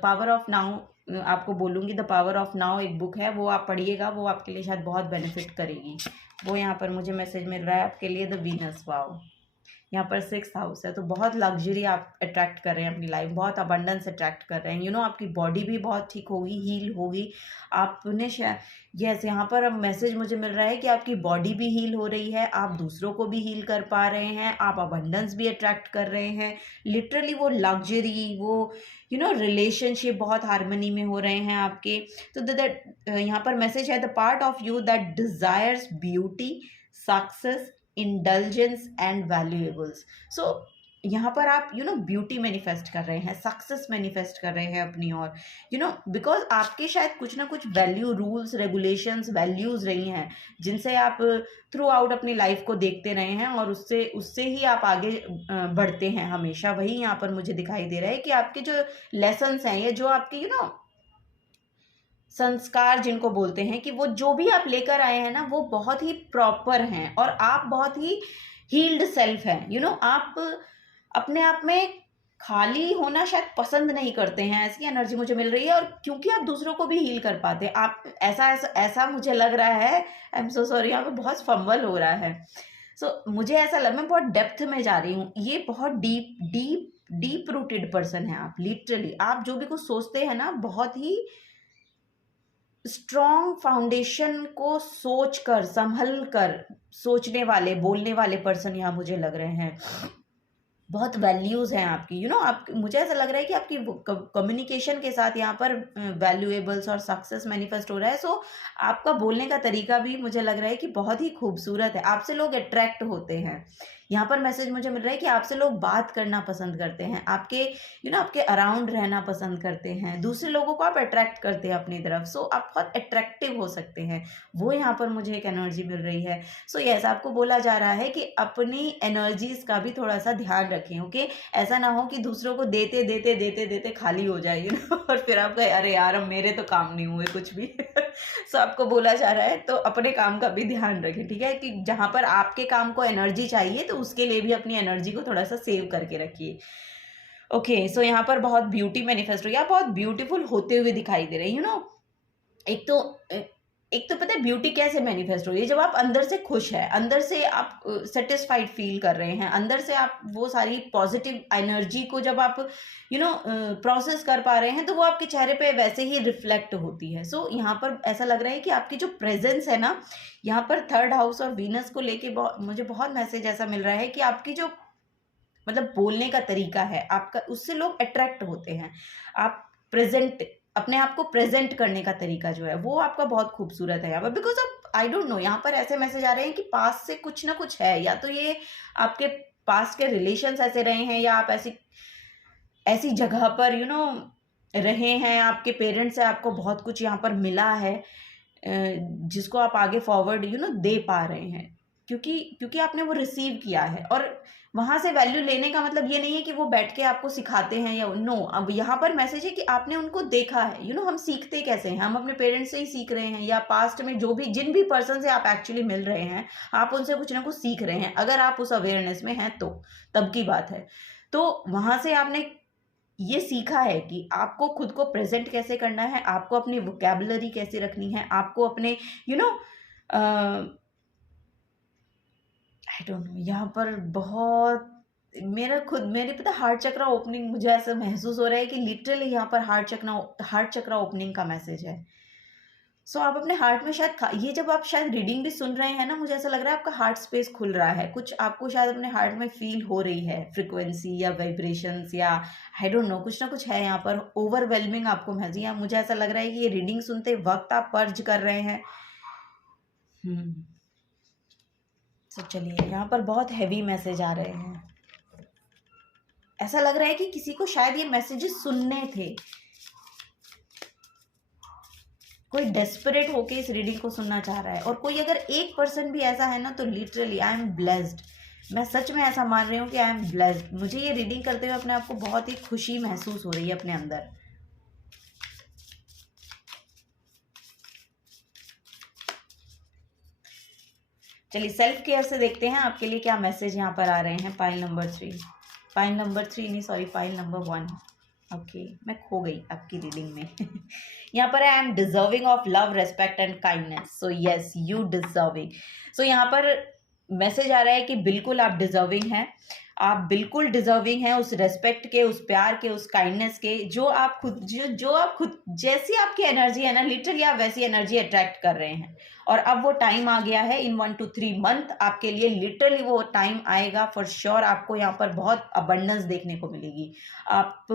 पावर ऑफ नाउ आपको बोलूँगी, द पावर ऑफ नाउ एक बुक है, वो आप पढ़िएगा, वो आपके लिए शायद बहुत बेनिफिट करेगी। वो यहाँ पर मुझे मैसेज मिल रहा है आपके लिए, द वीनस। वाओ, यहाँ पर 6th हाउस है, तो बहुत लग्जरी आप अट्रैक्ट कर रहे हैं अपनी लाइफ, बहुत अबंडेंस अट्रैक्ट कर रहे हैं। आपकी बॉडी भी बहुत ठीक होगी, हील होगी। आपने यस, यहाँ पर अब मैसेज मुझे मिल रहा है कि आपकी बॉडी भी हील हो रही है, आप दूसरों को भी हील कर पा रहे हैं, आप अबंडेंस भी अट्रैक्ट कर रहे हैं। लिटरली वो लग्जरी, वो रिलेशनशिप बहुत हार्मनी में हो रहे हैं आपके। तो दैट यहाँ पर मैसेज है, the part of you that desires beauty, success, indulgence and valuables. So यहाँ पर आप ब्यूटी मैनिफेस्ट कर रहे हैं, सक्सेस मैनिफेस्ट कर रहे हैं अपनी और बिकॉज आपके शायद कुछ ना कुछ वैल्यू, रूल्स, रेगुलेशंस, वैल्यूज रही हैं जिनसे आप थ्रू आउट अपनी लाइफ को देखते रहे हैं और उससे ही आप आगे बढ़ते हैं हमेशा। वही यहाँ पर मुझे दिखाई दे रहा है कि आपके जो लेसन्स हैं, ये जो आपके संस्कार जिनको बोलते हैं, कि वो जो भी आप लेकर आए हैं ना, वो बहुत ही प्रॉपर हैं और आप बहुत ही हील्ड सेल्फ हैं। आप अपने आप में खाली होना शायद पसंद नहीं करते हैं, ऐसी एनर्जी मुझे मिल रही है। और क्योंकि आप दूसरों को भी हील कर पाते हैं, आप ऐसा मुझे लग रहा है, आई एम सो सॉरी, यहाँ पे बहुत फंबल हो रहा है। मुझे ऐसा लग, मैं बहुत डेप्थ में जा रही हूँ, ये बहुत deep deep deep rooted person है आप। लिटरली आप जो भी कुछ सोचते हैं ना, बहुत ही स्ट्रॉन्ग फाउंडेशन को सोच कर, संभल कर सोचने वाले, बोलने वाले पर्सन यहाँ मुझे लग रहे हैं। बहुत वैल्यूज़ हैं आपकी, आप, मुझे ऐसा लग रहा है कि आपकी कम्युनिकेशन के साथ यहाँ पर वैल्यूएबल्स और सक्सेस मैनिफेस्ट हो रहा है। आपका बोलने का तरीका भी मुझे लग रहा है कि बहुत ही खूबसूरत है, आपसे लोग अट्रैक्ट होते हैं। यहाँ पर मैसेज मुझे मिल रहा है कि आपसे लोग बात करना पसंद करते हैं, आपके आपके अराउंड रहना पसंद करते हैं, दूसरे लोगों को आप अट्रैक्ट करते हैं अपनी तरफ। आप बहुत अट्रैक्टिव हो सकते हैं, वो यहाँ पर मुझे एक एनर्जी मिल रही है। यस, आपको बोला जा रहा है कि अपनी एनर्जीज का भी थोड़ा सा ध्यान रखें। ओके, ऐसा ना हो कि दूसरों को देते देते देते देते खाली हो जाए और फिर आप कहे, अरे यार, अब मेरे तो काम नहीं हुए कुछ भी। आपको बोला जा रहा है तो अपने काम का भी ध्यान रखें, ठीक है, कि जहां पर आपके काम को एनर्जी चाहिए तो उसके लिए भी अपनी एनर्जी को थोड़ा सा सेव करके रखिए। ओके, यहाँ पर बहुत ब्यूटी मैनिफेस्ट हो, या बहुत ब्यूटीफुल होते हुए दिखाई दे रही एक तो पता है ब्यूटी कैसे मैनिफेस्ट हो रही है, जब आप अंदर से खुश है, अंदर से आप सेटिस्फाइड फील कर रहे हैं, अंदर से आप वो सारी पॉजिटिव एनर्जी को जब आप प्रोसेस कर पा रहे हैं, तो वो आपके चेहरे पे वैसे ही रिफ्लेक्ट होती है। यहाँ पर ऐसा लग रहा है कि आपकी जो प्रेजेंस है ना, यहाँ पर 3rd हाउस और वीनस को लेके मुझे बहुत मैसेज ऐसा मिल रहा है कि आपकी जो मतलब बोलने का तरीका है आपका, उससे लोग अट्रैक्ट होते हैं। आप अपने आप को प्रेजेंट करने का तरीका जो है वो आपका बहुत खूबसूरत है यहाँ पर। Because of, I don't know, यहाँ पर ऐसे मैसेज आ रहे हैं कि पास्ट से कुछ ना कुछ है, या तो ये आपके पास्ट के रिलेशंस ऐसे रहे हैं, या आप ऐसी जगह पर रहे हैं, आपके पेरेंट्स से आपको बहुत कुछ यहाँ पर मिला है जिसको आप आगे फॉरवर्ड दे पा रहे हैं, क्योंकि आपने वो रिसीव किया है। और वहां से वैल्यू लेने का मतलब ये नहीं है कि वो बैठ के आपको सिखाते हैं, या नो, अब यहाँ पर मैसेज है कि आपने उनको देखा है। हम सीखते कैसे हैं, हम अपने पेरेंट्स से ही सीख रहे हैं, या पास्ट में जिन भी पर्सन से आप एक्चुअली मिल रहे हैं, आप उनसे कुछ ना कुछ सीख रहे हैं। अगर आप उस अवेयरनेस में हैं तो तब की बात है। तो वहां से आपने ये सीखा है कि आपको खुद को प्रेजेंट कैसे करना है, आपको अपनी वोकैबुलरी कैसे रखनी है, आपको अपने आई डोंट नो, यहाँ पर बहुत मेरे पता हार्ट चक्रा ओपनिंग, मुझे ऐसा महसूस हो रहा है कि लिटरली यहाँ पर हार्ट चक्रा ओपनिंग का मैसेज है। आप अपने हार्ट में शायद ये जब आप शायद रीडिंग भी सुन रहे हैं ना, मुझे ऐसा लग रहा है आपका हार्ट स्पेस खुल रहा है, कुछ आपको शायद अपने हार्ट में फील हो रही है, फ्रिक्वेंसी या वाइब्रेशंस, या आई डोंट नो, कुछ ना कुछ है यहाँ पर ओवरवेलमिंग आपको महसूस। या मुझे ऐसा लग रहा है कि ये रीडिंग सुनते वक्त आप पर्ज कर रहे हैं। चलिए, यहाँ पर बहुत हैवी मैसेज आ रहे हैं। ऐसा लग रहा है कि किसी को शायद ये मैसेजेस सुनने थे, कोई डेस्परेट होके इस रीडिंग को सुनना चाह रहा है। और कोई अगर एक पर्सन भी ऐसा है ना, तो लिटरली आई एम ब्लेस्ड। मैं सच में ऐसा मान रही हूँ कि आई एम ब्लेस्ड। मुझे ये रीडिंग करते हुए अपने आप को बहुत ही खुशी महसूस हो रही है अपने अंदर। चलिए, सेल्फ केयर से देखते हैं आपके लिए क्या मैसेज यहाँ पर आ रहे हैं। पाइल नंबर 3 नहीं, सॉरी, पाइल नंबर 1। ओके, मैं खो गई आपकी रीडिंग में। यहाँ पर I am deserving of love, respect and kindness. So yes, you deserving. यहाँ पर मैसेज आ रहा है कि बिल्कुल आप डिजर्विंग हैं, आप बिल्कुल डिजर्विंग हैं उस रेस्पेक्ट के, उस प्यार के, उस काइंडनेस के, जो आप खुद जैसी आपकी एनर्जी है ना, लिटरली आप वैसी एनर्जी अट्रैक्ट कर रहे हैं। और अब वो टाइम आ गया है, इन 1 to 3 मंथ आपके लिए लिटरली वो टाइम आएगा फॉर श्योर। आपको यहाँ पर बहुत अबंडेंस देखने को मिलेगी। आप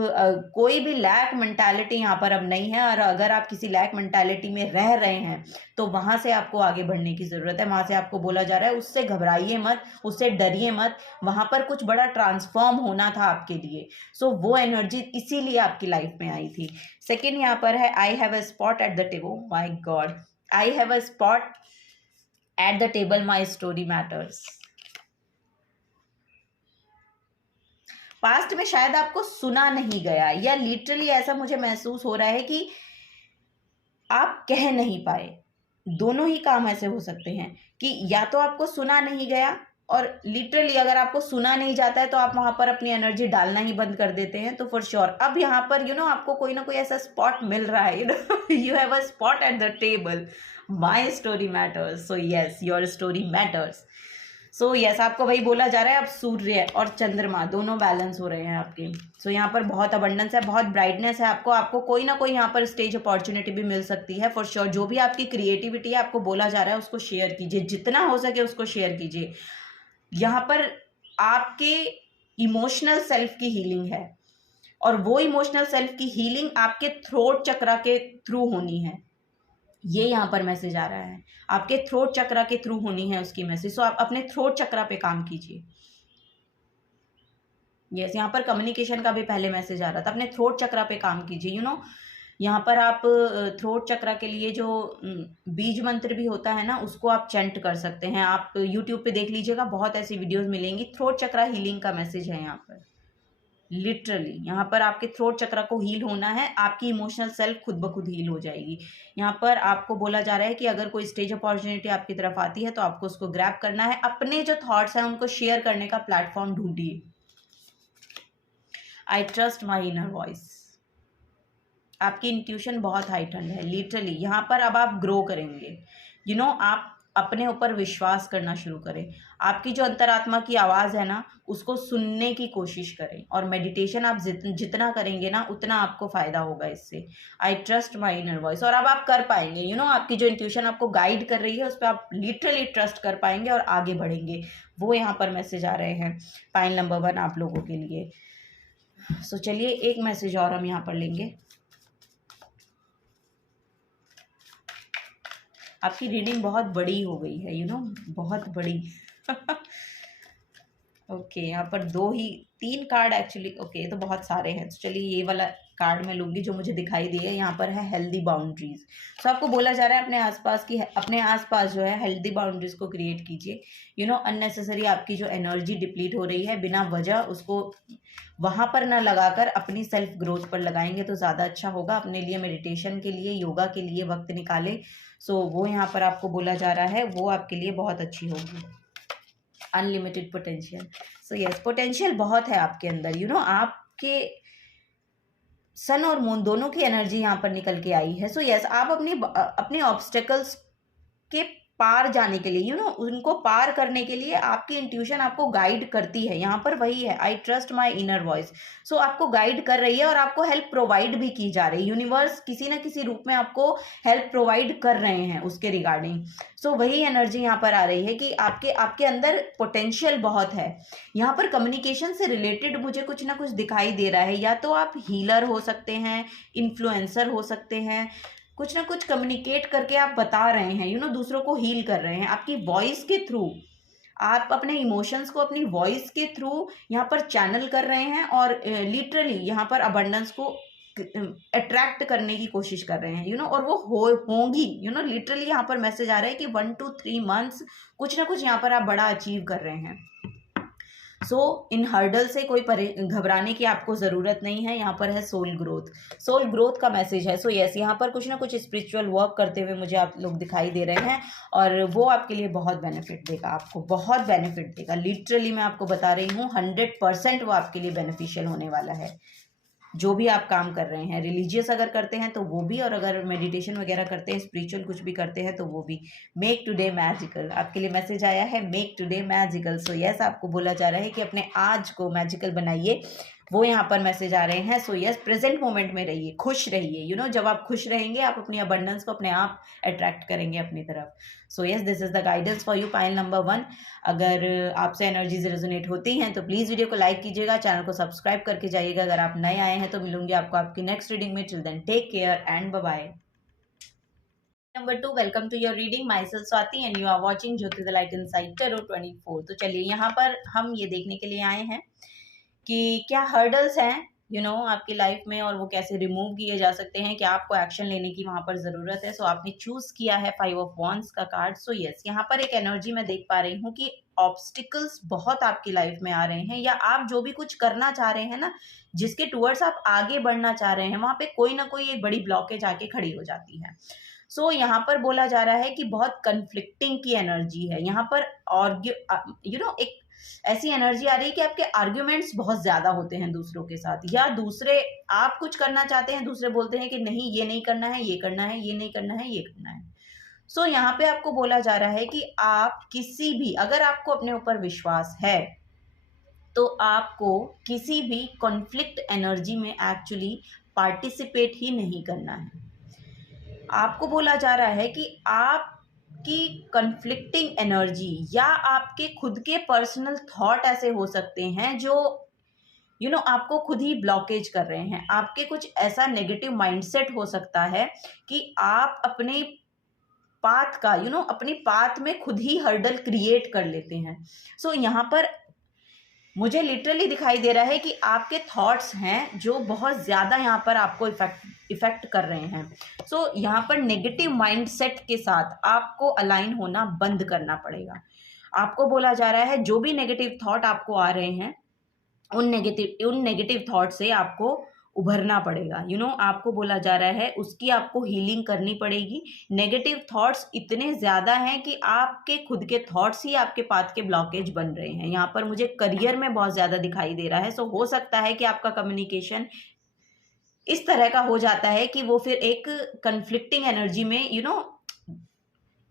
कोई भी लैक मेंटालिटी यहाँ पर अब नहीं है, और अगर आप किसी लैक मेंटालिटी में रह रहे हैं तो वहां से आपको आगे बढ़ने की जरूरत है। वहां से आपको बोला जा रहा है उससे घबराइए मत, उससे डरिए मत, वहां पर कुछ बड़ा ट्रांसफॉर्म होना था आपके लिए। सो वो एनर्जी इसीलिए आपकी लाइफ में आई थी। सेकेंड यहाँ पर है I have a spot at the table, my God, I have a spot at the table, my story matters. Past में शायद आपको सुना नहीं गया, या लिटरली ऐसा मुझे महसूस हो रहा है कि आप कह नहीं पाए। दोनों ही काम ऐसे हो सकते हैं कि या तो आपको सुना नहीं गया, और लिटरली अगर आपको सुना नहीं जाता है तो आप वहां पर अपनी एनर्जी डालना ही बंद कर देते हैं। तो फॉर श्योर अब यहाँ पर आपको कोई ना कोई ऐसा स्पॉट मिल रहा है, you have a spot at the table, my story matters, so yes your story matters. So yes आपको वही बोला जा रहा है, अब सूर्य और चंद्रमा दोनों बैलेंस हो रहे हैं आपके। सो यहाँ पर बहुत अबंडेंस है, बहुत ब्राइटनेस है। आपको कोई ना कोई यहाँ पर स्टेज अपॉर्चुनिटी भी मिल सकती है फॉर श्योर। जो भी आपकी क्रिएटिविटी है आपको बोला जा रहा है उसको शेयर कीजिए, जितना हो सके उसको शेयर कीजिए। यहाँ पर आपके इमोशनल सेल्फ की हीलिंग है, और वो इमोशनल सेल्फ की हीलिंग आपके थ्रोट चक्रा के थ्रू होनी है। ये यहाँ पर मैसेज आ रहा है, आपके थ्रोट चक्रा के थ्रू होनी है उसकी मैसेज। सो आप अपने थ्रोट चक्रा पे काम कीजिए। यस यहाँ पर कम्युनिकेशन का भी पहले मैसेज आ रहा था, अपने थ्रोट चक्रा पे काम कीजिए। यहाँ पर आप थ्रोट चक्रा के लिए जो बीज मंत्र भी होता है ना, उसको आप चैंट कर सकते हैं। आप यूट्यूब पे देख लीजिएगा, बहुत ऐसी वीडियोस मिलेंगी। थ्रोट चक्रा हीलिंग का मैसेज है यहाँ पर। लिटरली यहाँ पर आपके थ्रोट चक्रा को हील होना है, आपकी इमोशनल सेल्फ खुद ब खुद हील हो जाएगी। यहाँ पर आपको बोला जा रहा है कि अगर कोई स्टेज अपॉर्चुनिटी आपकी तरफ आती है तो आपको उसको ग्रैब करना है। अपने जो थॉट्स हैं उनको शेयर करने का प्लेटफॉर्म ढूंढिए। आई ट्रस्ट माई इनर वॉइस, आपकी इंट्यूशन बहुत हाइटन्ड है। लिटरली यहाँ पर अब आप ग्रो करेंगे। आप अपने ऊपर विश्वास करना शुरू करें। आपकी जो अंतरात्मा की आवाज़ है ना, उसको सुनने की कोशिश करें, और मेडिटेशन आप जितना करेंगे ना उतना आपको फ़ायदा होगा इससे। आई ट्रस्ट माई इनर वॉइस, और अब आप कर पाएंगे। आपकी जो इंट्यूशन आपको गाइड कर रही है उस पर आप लिटरली ट्रस्ट कर पाएंगे और आगे बढ़ेंगे। वो यहाँ पर मैसेज आ रहे हैं पाइल नंबर 1 आप लोगों के लिए। सो चलिए एक मैसेज और हम यहाँ पर लेंगे। आपकी रीडिंग बहुत बड़ी हो गई है, बहुत बड़ी। ओके यहाँ पर 3 कार्ड एक्चुअली। ओके तो बहुत सारे हैं, तो चलिए ये वाला कार्ड मैं लूँगी जो मुझे दिखाई दिए। यहाँ पर है हेल्दी बाउंड्रीज। तो आपको बोला जा रहा है अपने आसपास जो है हेल्दी बाउंड्रीज को क्रिएट कीजिए। अननेसेसरी आपकी जो एनर्जी डिप्लीट हो रही है बिना वजह, उसको वहाँ पर ना लगाकर अपनी सेल्फ ग्रोथ पर लगाएंगे तो ज़्यादा अच्छा होगा। अपने लिए मेडिटेशन के लिए, योगा के लिए वक्त निकालें। सो वो यहाँ पर आपको बोला जा रहा है, वो आपके लिए बहुत अच्छी होगी। Unlimited potential. So yes potential बहुत है आपके अंदर। आपके सन और मून दोनों की एनर्जी यहाँ पर निकल के आई है। सो यस आप अपने ऑब्स्टेकल्स के पार जाने के लिए, उनको पार करने के लिए आपकी इंट्यूशन आपको गाइड करती है। यहाँ पर वही है, I trust my inner voice. So आपको गाइड कर रही है और आपको हेल्प प्रोवाइड भी की जा रही है। यूनिवर्स किसी ना किसी रूप में आपको हेल्प प्रोवाइड कर रहे हैं उसके रिगार्डिंग। सो वही एनर्जी यहाँ पर आ रही है कि आपके अंदर पोटेंशियल बहुत है। यहाँ पर कम्युनिकेशन से रिलेटेड मुझे कुछ ना कुछ दिखाई दे रहा है। या तो आप हीलर हो सकते हैं, इन्फ्लुएंसर हो सकते हैं, कुछ ना कुछ कम्युनिकेट करके आप बता रहे हैं, दूसरों को हील कर रहे हैं आपकी वॉइस के थ्रू। आप अपने इमोशंस को अपनी वॉइस के थ्रू यहाँ पर चैनल कर रहे हैं, और लिटरली यहाँ पर अबंडेंस को अट्रैक्ट करने की कोशिश कर रहे हैं। और वो होंगी। लिटरली यहाँ पर मैसेज आ रहा है कि 1 to 3 मंथ्स कुछ ना कुछ यहाँ पर आप बड़ा अचीव कर रहे हैं। सो इन हर्डल से कोई घबराने की आपको ज़रूरत नहीं है। यहाँ पर है सोल ग्रोथ का मैसेज है। सो यस यहाँ पर कुछ ना कुछ स्पिरिचुअल वर्क करते हुए मुझे आप लोग दिखाई दे रहे हैं, और वो आपके लिए बहुत बेनिफिट देगा, आपको बहुत बेनिफिट देगा। लिटरली मैं आपको बता रही हूँ 100% वो आपके लिए बेनिफिशियल होने वाला है। जो भी आप काम कर रहे हैं, रिलीजियस अगर करते हैं तो वो भी, और अगर मेडिटेशन वगैरह करते हैं, स्पिरिचुअल कुछ भी करते हैं तो वो भी। मेक टुडे मैजिकल, आपके लिए मैसेज आया है, मेक टुडे मैजिकल। सो यस, आपको बोला जा रहा है कि अपने आज को मैजिकल बनाइए, वो यहाँ पर मैसेज आ रहे हैं। सो यस, प्रेजेंट मोमेंट में रहिए, खुश रहिए। यू नो, जब आप खुश रहेंगे आप अपनी अबंडेंस को अपने आप अट्रैक्ट करेंगे अपनी तरफ। सो yes, this is the guidance for you, pile number 1। अगर आपसे एनर्जीज रेजोनेट होती हैं तो प्लीज़ वीडियो को लाइक कीजिएगा, चैनल को सब्सक्राइब करके जाइएगा अगर आप नए आए हैं। तो मिलूंगी आपको आपकी नेक्स्ट रीडिंग में। Till then take care and bye bye. Number 2, welcome to your reading, myself Swati and you are watching Jyoti the light inside tarot 24। तो चलिए, यहाँ पर हम ये देखने के लिए आए हैं कि क्या हर्डल्स हैं आपकी लाइफ में, और वो कैसे रिमूव किए जा सकते हैं, क्या आपको एक्शन लेने की वहां पर जरूरत है। सो आपने चूज किया है 5 ऑफ वॉन्ड्स का कार्ड। सो यस, यहाँ पर एक एनर्जी मैं देख पा रही हूँ कि ऑब्स्टिकल्स बहुत आपकी लाइफ में आ रहे हैं, या आप जो भी कुछ करना चाह रहे हैं ना, जिसके टूवर्ड्स आप आगे बढ़ना चाह रहे हैं, वहां पे कोई ना कोई एक बड़ी ब्लॉकेज आके खड़ी हो जाती है। सो यहाँ पर बोला जा रहा है कि बहुत कन्फ्लिक्टिंग की एनर्जी है यहाँ पर, और एक ऐसी एनर्जी आ रही है कि आपके आर्ग्यूमेंट्स बहुत ज्यादा होते हैं दूसरों के साथ, या दूसरे, आप कुछ करना चाहते हैं, दूसरे बोलते हैं कि नहीं ये नहीं करना है, ये करना है, ये नहीं करना है, ये करना है। सो यहाँ पे आपको बोला जा रहा है कि आप किसी भी, अगर आपको अपने ऊपर विश्वास है तो आपको किसी भी कॉन्फ्लिक्ट एनर्जी में एक्चुअली पार्टिसिपेट ही नहीं करना है। आपको बोला जा रहा है कि आप की कन्फ्लिक्टिंग एनर्जी या आपके खुद के पर्सनल थॉट ऐसे हो सकते हैं जो आपको खुद ही ब्लॉकेज कर रहे हैं। आपके कुछ ऐसा नेगेटिव माइंडसेट हो सकता है कि आप अपने पाथ का अपनी पाथ में खुद ही हर्डल क्रिएट कर लेते हैं। सो यहाँ पर मुझे लिटरली दिखाई दे रहा है कि आपके थॉट्स हैं जो बहुत ज़्यादा यहाँ पर आपको इफेक्ट कर रहे हैं। सो यहाँ पर नेगेटिव माइंडसेट के साथ आपको अलाइन होना बंद करना पड़ेगा। आपको बोला जा रहा है जो भी नेगेटिव थॉट आपको आ रहे हैं, उन नेगेटिव थॉट से आपको उभरना पड़ेगा। आपको बोला जा रहा है उसकी आपको हीलिंग करनी पड़ेगी। नेगेटिव थॉट्स इतने ज़्यादा हैं कि आपके खुद के थॉट्स ही आपके पाथ के ब्लॉकेज बन रहे हैं। यहाँ पर मुझे करियर में बहुत ज़्यादा दिखाई दे रहा है। सो हो सकता है कि आपका कम्युनिकेशन इस तरह का हो जाता है कि वो फिर एक कन्फ्लिक्टिंग एनर्जी में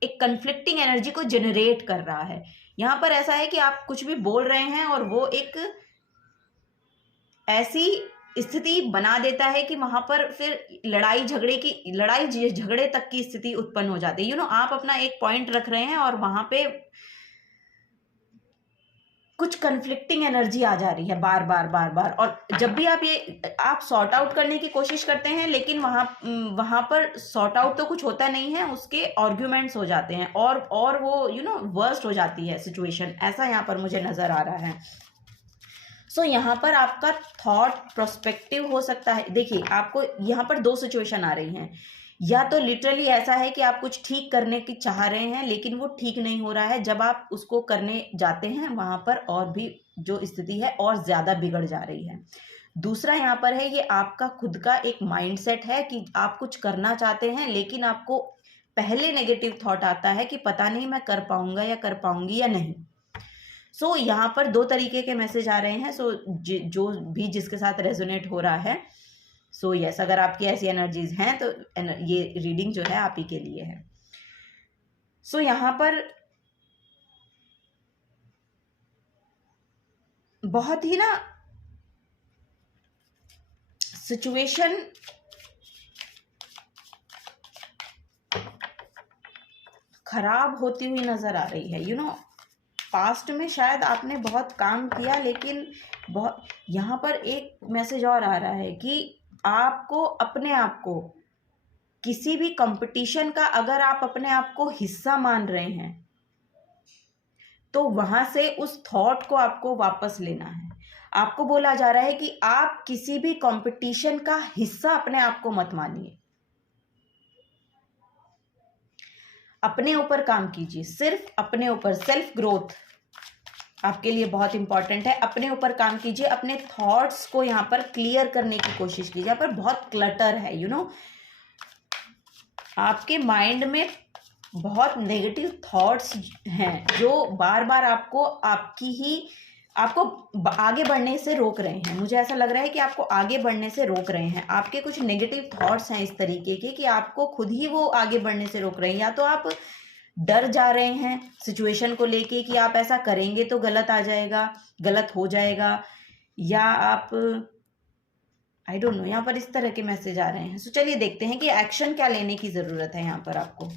एक कन्फ्लिक्टिंग एनर्जी को जनरेट कर रहा है। यहाँ पर ऐसा है कि आप कुछ भी बोल रहे हैं और वो एक ऐसी स्थिति बना देता है कि वहां पर फिर लड़ाई झगड़े तक की स्थिति उत्पन्न हो जाती है। आप अपना एक पॉइंट रख रहे हैं और वहां पे कुछ कन्फ्लिक्टिंग एनर्जी आ जा रही है बार बार बार बार, और जब भी आप सॉर्ट आउट करने की कोशिश करते हैं, लेकिन वहां पर सॉर्ट आउट तो कुछ होता नहीं है, उसके आर्ग्यूमेंट्स हो जाते हैं और वो वर्स्ट हो जाती है सिचुएशन। ऐसा यहाँ पर मुझे नजर आ रहा है। सो यहाँ पर आपका थॉट प्रोस्पेक्टिव हो सकता है। देखिए, आपको यहाँ पर 2 सिचुएशन आ रही हैं। या तो लिटरली ऐसा है कि आप कुछ ठीक करने की चाह रहे हैं लेकिन वो ठीक नहीं हो रहा है, जब आप उसको करने जाते हैं वहां पर और भी जो स्थिति है और ज्यादा बिगड़ जा रही है। दूसरा यहाँ पर है, ये आपका खुद का एक माइंडसेट है कि आप कुछ करना चाहते हैं लेकिन आपको पहले नेगेटिव थॉट आता है कि पता नहीं मैं कर पाऊंगा या कर पाऊंगी या नहीं। सो यहाँ पर 2 तरीके के मैसेज आ रहे हैं। सो जो भी जिसके साथ रेजोनेट हो रहा है, सो यस, अगर आपकी ऐसी एनर्जीज हैं तो ये रीडिंग जो है आप ही के लिए है। सो यहाँ पर बहुत ही सिचुएशन खराब होती हुई नजर आ रही है। पास्ट में शायद आपने बहुत काम किया, लेकिन बहुत यहाँ पर एक मैसेज और आ रहा है कि आपको अपने आप को किसी भी कंपटीशन का, अगर आप अपने आप को हिस्सा मान रहे हैं तो वहां से उस थॉट को आपको वापस लेना है। आपको बोला जा रहा है कि आप किसी भी कंपटीशन का हिस्सा अपने आप को मत मानिए। अपने ऊपर काम कीजिए, सिर्फ अपने ऊपर। सेल्फ ग्रोथ आपके लिए बहुत इंपॉर्टेंट है। अपने ऊपर काम कीजिए, अपने थॉट्स को यहाँ पर क्लियर करने की कोशिश कीजिए। यहाँ पर बहुत क्लटर है, आपके माइंड में बहुत नेगेटिव थॉट्स हैं जो बार बार आपको आपकी ही आपको आगे बढ़ने से रोक रहे हैं। मुझे ऐसा लग रहा है कि आपको आगे बढ़ने से रोक रहे हैं। आपके कुछ नेगेटिव थॉट्स हैं इस तरीके के कि आपको खुद ही वो आगे बढ़ने से रोक रहे हैं। या तो आप डर जा रहे हैं सिचुएशन को लेके कि आप ऐसा करेंगे तो गलत आ जाएगा, गलत हो जाएगा, या आप आई डोंट नो, यहाँ पर इस तरह के मैसेज आ रहे हैं। सो चलिए देखते हैं कि एक्शन क्या लेने की ज़रूरत है यहाँ पर आपको।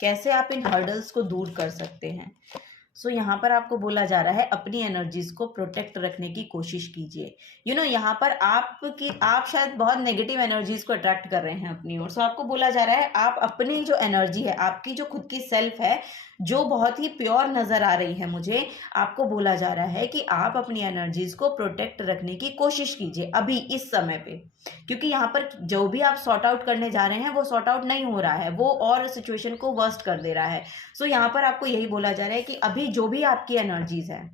कैसे आप इन हर्डल्स को दूर कर सकते हैं। सो यहाँ पर आपको बोला जा रहा है अपनी एनर्जीज को प्रोटेक्ट रखने की कोशिश कीजिए। यहाँ पर आप शायद बहुत नेगेटिव एनर्जीज को अट्रैक्ट कर रहे हैं अपनी ओर। सो आपको बोला जा रहा है आप अपनी जो एनर्जी है, आपकी जो खुद की सेल्फ है, जो बहुत ही प्योर नजर आ रही है मुझे, आपको बोला जा रहा है कि आप अपनी एनर्जीज को प्रोटेक्ट रखने की कोशिश कीजिए अभी इस समय पे। क्योंकि यहाँ पर जो भी आप सॉर्ट आउट करने जा रहे हैं वो सॉर्ट आउट नहीं हो रहा है, वो और सिचुएशन को वर्स्ट कर दे रहा है। सो यहाँ पर आपको यही बोला जा रहा है कि अभी जो भी आपकी एनर्जीज है,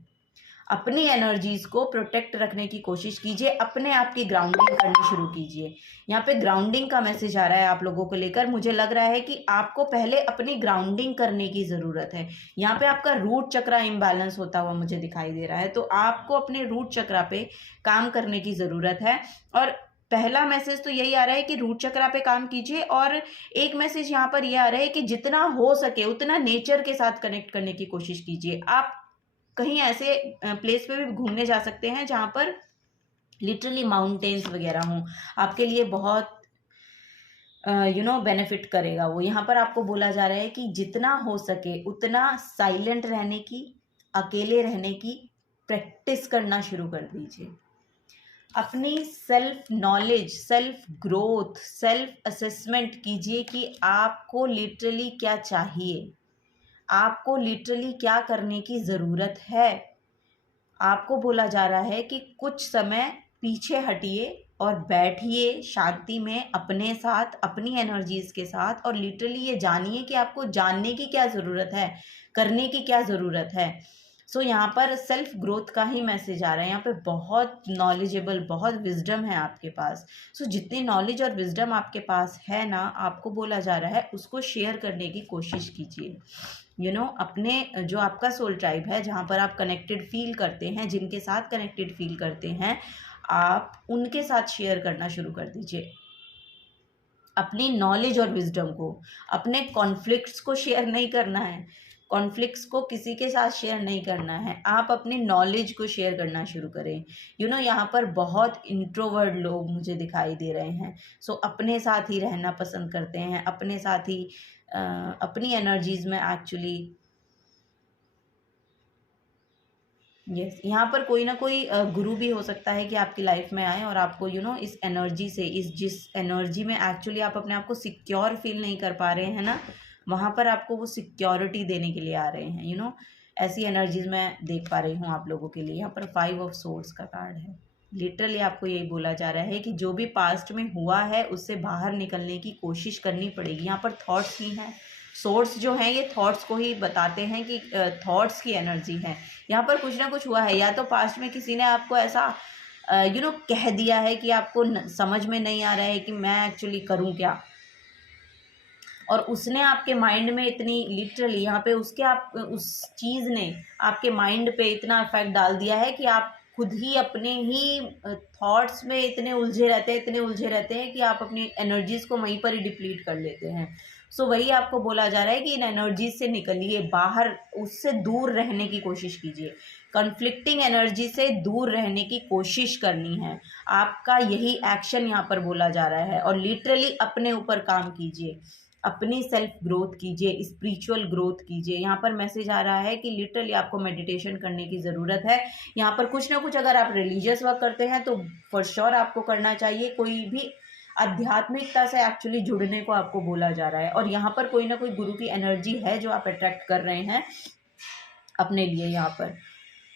अपनी एनर्जीज को प्रोटेक्ट रखने की कोशिश कीजिए, अपने आप की ग्राउंडिंग करनी शुरू कीजिए। यहाँ पे ग्राउंडिंग का मैसेज आ रहा है आप लोगों को लेकर। मुझे लग रहा है कि आपको पहले अपनी ग्राउंडिंग करने की ज़रूरत है। यहाँ पे आपका रूट चक्रा इम्बैलेंस होता हुआ मुझे दिखाई दे रहा है, तो आपको अपने रूट चक्रा पे काम करने की ज़रूरत है। और पहला मैसेज तो यही आ रहा है कि रूट चक्रा पे काम कीजिए। और एक मैसेज यहाँ पर यह आ रहा है कि जितना हो सके उतना नेचर के साथ कनेक्ट करने की कोशिश कीजिए। आप कहीं ऐसे प्लेस पे भी घूमने जा सकते हैं जहाँ पर लिटरली माउंटेन्स वगैरह हों, आपके लिए बहुत बेनिफिट करेगा वो। यहाँ पर आपको बोला जा रहा है कि जितना हो सके उतना साइलेंट रहने की, अकेले रहने की प्रैक्टिस करना शुरू कर दीजिए। अपनी self knowledge, self growth, self assessment कीजिए कि आपको लिटरली क्या चाहिए, आपको लिटरली क्या करने की ज़रूरत है। आपको बोला जा रहा है कि कुछ समय पीछे हटिए और बैठिए शांति में अपने साथ, अपनी एनर्जीज के साथ, और लिटरली ये जानिए कि आपको जानने की क्या ज़रूरत है, करने की क्या ज़रूरत है। सो यहाँ पर सेल्फ ग्रोथ का ही मैसेज आ रहा है। यहाँ पे बहुत नॉलेजेबल, बहुत विजडम है आपके पास। सो जितनी नॉलेज और विजडम आपके पास है ना, आपको बोला जा रहा है उसको शेयर करने की कोशिश कीजिए। अपने जो आपका सोल ट्राइब है, जहाँ पर आप कनेक्टेड फील करते हैं, जिनके साथ कनेक्टेड फील करते हैं, आप उनके साथ शेयर करना शुरू कर दीजिए अपनी नॉलेज और विजडम को। अपने कॉन्फ्लिक्ट्स को शेयर नहीं करना है, कॉन्फ्लिक्ट्स को किसी के साथ शेयर नहीं करना है, आप अपनी नॉलेज को शेयर करना शुरू करें। यहाँ पर बहुत इंट्रोवर्ट लोग मुझे दिखाई दे रहे हैं। सो अपने साथ ही रहना पसंद करते हैं, अपने साथ ही अपनी एनर्जीज में एक्चुअली यस यहाँ पर कोई ना कोई गुरु भी हो सकता है कि आपकी लाइफ में आए और आपको इस एनर्जी से, जिस एनर्जी में एक्चुअली आप अपने आप को सिक्योर फील नहीं कर पा रहे हैं ना, वहाँ पर आपको वो सिक्योरिटी देने के लिए आ रहे हैं। ऐसी एनर्जीज मैं देख पा रही हूँ आप लोगों के लिए। यहाँ पर 5 ऑफ सोर्ड्स का कार्ड है। लिटरली आपको यही बोला जा रहा है कि जो भी पास्ट में हुआ है उससे बाहर निकलने की कोशिश करनी पड़ेगी। यहाँ पर थॉट्स ही हैं, सोर्स जो हैं ये थॉट्स को ही बताते हैं कि थॉट्स की एनर्जी है। यहाँ पर कुछ ना कुछ हुआ है, या तो पास्ट में किसी ने आपको ऐसा कह दिया है कि आपको समझ में नहीं आ रहा है कि मैं एक्चुअली करूँ क्या, और उसने आपके माइंड में इतनी लिटरली यहाँ पे उस चीज़ ने आपके माइंड पे इतना इफेक्ट डाल दिया है कि आप खुद ही अपने ही थॉट्स में इतने उलझे रहते हैं कि आप अपनी एनर्जीज को वहीं पर ही डिप्लीट कर लेते हैं। सो वही आपको बोला जा रहा है कि इन एनर्जीज से निकलिए बाहर, उससे दूर रहने की कोशिश कीजिए। कॉन्फ्लिक्टिंग एनर्जी से दूर रहने की कोशिश करनी है, आपका यही एक्शन यहाँ पर बोला जा रहा है। और लिटरली अपने ऊपर काम कीजिए, अपनी सेल्फ ग्रोथ कीजिए, स्पिरिचुअल ग्रोथ कीजिए। यहाँ पर मैसेज आ रहा है कि लिटरली आपको मेडिटेशन करने की ज़रूरत है। यहाँ पर कुछ ना कुछ अगर आप रिलीजियस वर्क करते हैं तो फॉर श्योर आपको करना चाहिए। कोई भी आध्यात्मिकता से एक्चुअली जुड़ने को आपको बोला जा रहा है, और यहाँ पर कोई ना कोई गुरु की एनर्जी है जो आप अट्रैक्ट कर रहे हैं अपने लिए यहाँ पर।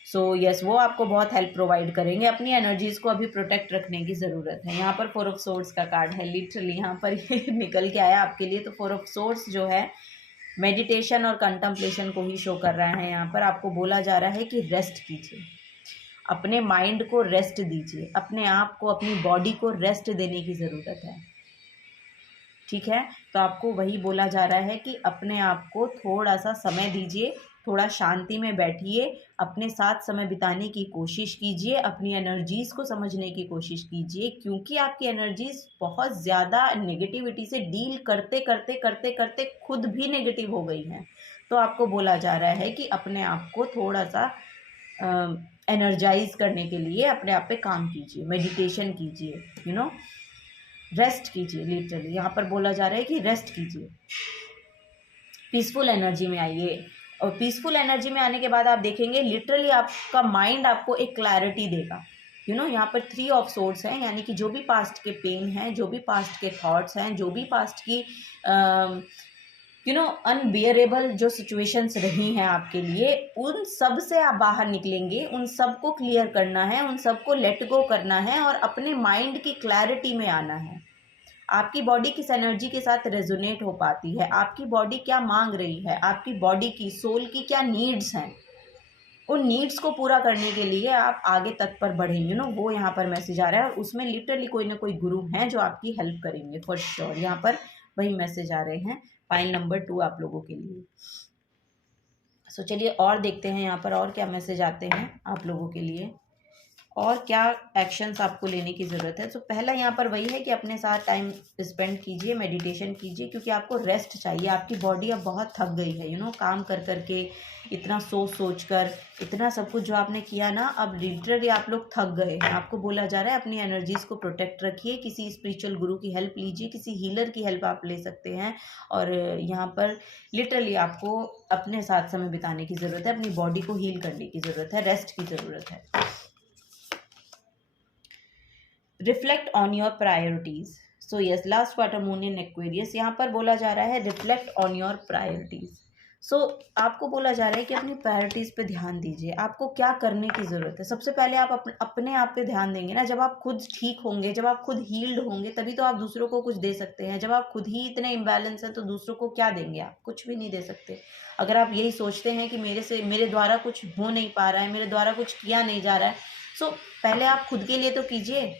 सो यस, वो आपको बहुत हेल्प प्रोवाइड करेंगे। अपनी एनर्जीज को अभी प्रोटेक्ट रखने की ज़रूरत है। यहाँ पर 4 ऑफ सोर्ड्स का कार्ड है। लिटरली यहाँ पर ये निकल के आया आपके लिए। तो 4 ऑफ सोर्ड्स जो है मेडिटेशन और कंटम्पलेशन को ही शो कर रहा है। यहाँ पर आपको बोला जा रहा है कि रेस्ट कीजिए, अपने माइंड को रेस्ट दीजिए, अपने आप को, अपनी बॉडी को रेस्ट देने की ज़रूरत है। ठीक है, तो आपको वही बोला जा रहा है कि अपने आप को थोड़ा सा समय दीजिए, थोड़ा शांति में बैठिए, अपने साथ समय बिताने की कोशिश कीजिए, अपनी एनर्जीज़ को समझने की कोशिश कीजिए, क्योंकि आपकी एनर्जीज़ बहुत ज़्यादा नेगेटिविटी से डील करते करते करते करते खुद भी नेगेटिव हो गई हैं। तो आपको बोला जा रहा है कि अपने आप को थोड़ा सा एनर्जाइज करने के लिए अपने आप पे काम कीजिए, मेडिटेशन कीजिए, रेस्ट कीजिए। लिटरली यहाँ पर बोला जा रहा है कि रेस्ट कीजिए, पीसफुल एनर्जी में आइए। और पीसफुल एनर्जी में आने के बाद आप देखेंगे लिटरली आपका माइंड आपको एक क्लैरिटी देगा। यहाँ पर 3 ऑफ सोर्ड्स हैं, यानी कि जो भी पास्ट के पेन हैं, जो भी पास्ट के थॉट्स हैं, जो भी पास्ट की अनबियरेबल जो सिचुएशंस रही हैं आपके लिए, उन सब से आप बाहर निकलेंगे, उन सब को क्लियर करना है, उन सब को लेट गो करना है और अपने माइंड की क्लैरिटी में आना है। आपकी बॉडी किस एनर्जी के साथ रेजोनेट हो पाती है, आपकी बॉडी क्या मांग रही है, आपकी बॉडी की सोल की क्या नीड्स हैं, उन नीड्स को पूरा करने के लिए आप आगे तत्पर बढ़ेंगे। वो यहाँ पर मैसेज आ रहा है और उसमें लिटरली कोई ना कोई गुरु हैं जो आपकी हेल्प करेंगे फॉर श्योर। यहाँ पर वही मैसेज आ रहे हैं पाइल नंबर 2 आप लोगों के लिए। सो चलिए और देखते हैं यहाँ पर और क्या मैसेज आते हैं आप लोगों के लिए, और क्या एक्शंस आपको लेने की ज़रूरत है। तो पहला यहाँ पर वही है कि अपने साथ टाइम स्पेंड कीजिए, मेडिटेशन कीजिए, क्योंकि आपको रेस्ट चाहिए। आपकी बॉडी अब बहुत थक गई है, काम कर करके, इतना सोच कर, इतना सब कुछ जो आपने किया ना, अब लिटरली आप लोग थक गए हैं। आपको बोला जा रहा है अपनी एनर्जीज़ को प्रोटेक्ट रखिए, किसी स्पिरिचुअल गुरु की हेल्प लीजिए, किसी हीलर की हेल्प आप ले सकते हैं। और यहाँ पर लिटरली आपको अपने साथ समय बिताने की ज़रूरत है, अपनी बॉडी को हील करने की ज़रूरत है, रेस्ट की ज़रूरत है। Reflect on your priorities. So yes, last quarter moon in Aquarius, यहाँ पर बोला जा रहा है रिफ्लेक्ट ऑन योर प्रायोरिटीज़। सो आपको बोला जा रहा है कि अपनी प्रायोरिटीज़ पे ध्यान दीजिए, आपको क्या करने की ज़रूरत है। सबसे पहले आप अपने आप पे ध्यान देंगे ना, जब आप खुद ठीक होंगे, जब आप खुद हील्ड होंगे, तभी तो आप दूसरों को कुछ दे सकते हैं। जब आप खुद ही इतने इम्बैलेंस हैं तो दूसरों को क्या देंगे, आप कुछ भी नहीं दे सकते। अगर आप यही सोचते हैं कि मेरे द्वारा कुछ हो नहीं पा रहा है, मेरे द्वारा कुछ किया नहीं जा रहा है, सो पहले आप खुद के लिए तो कीजिए,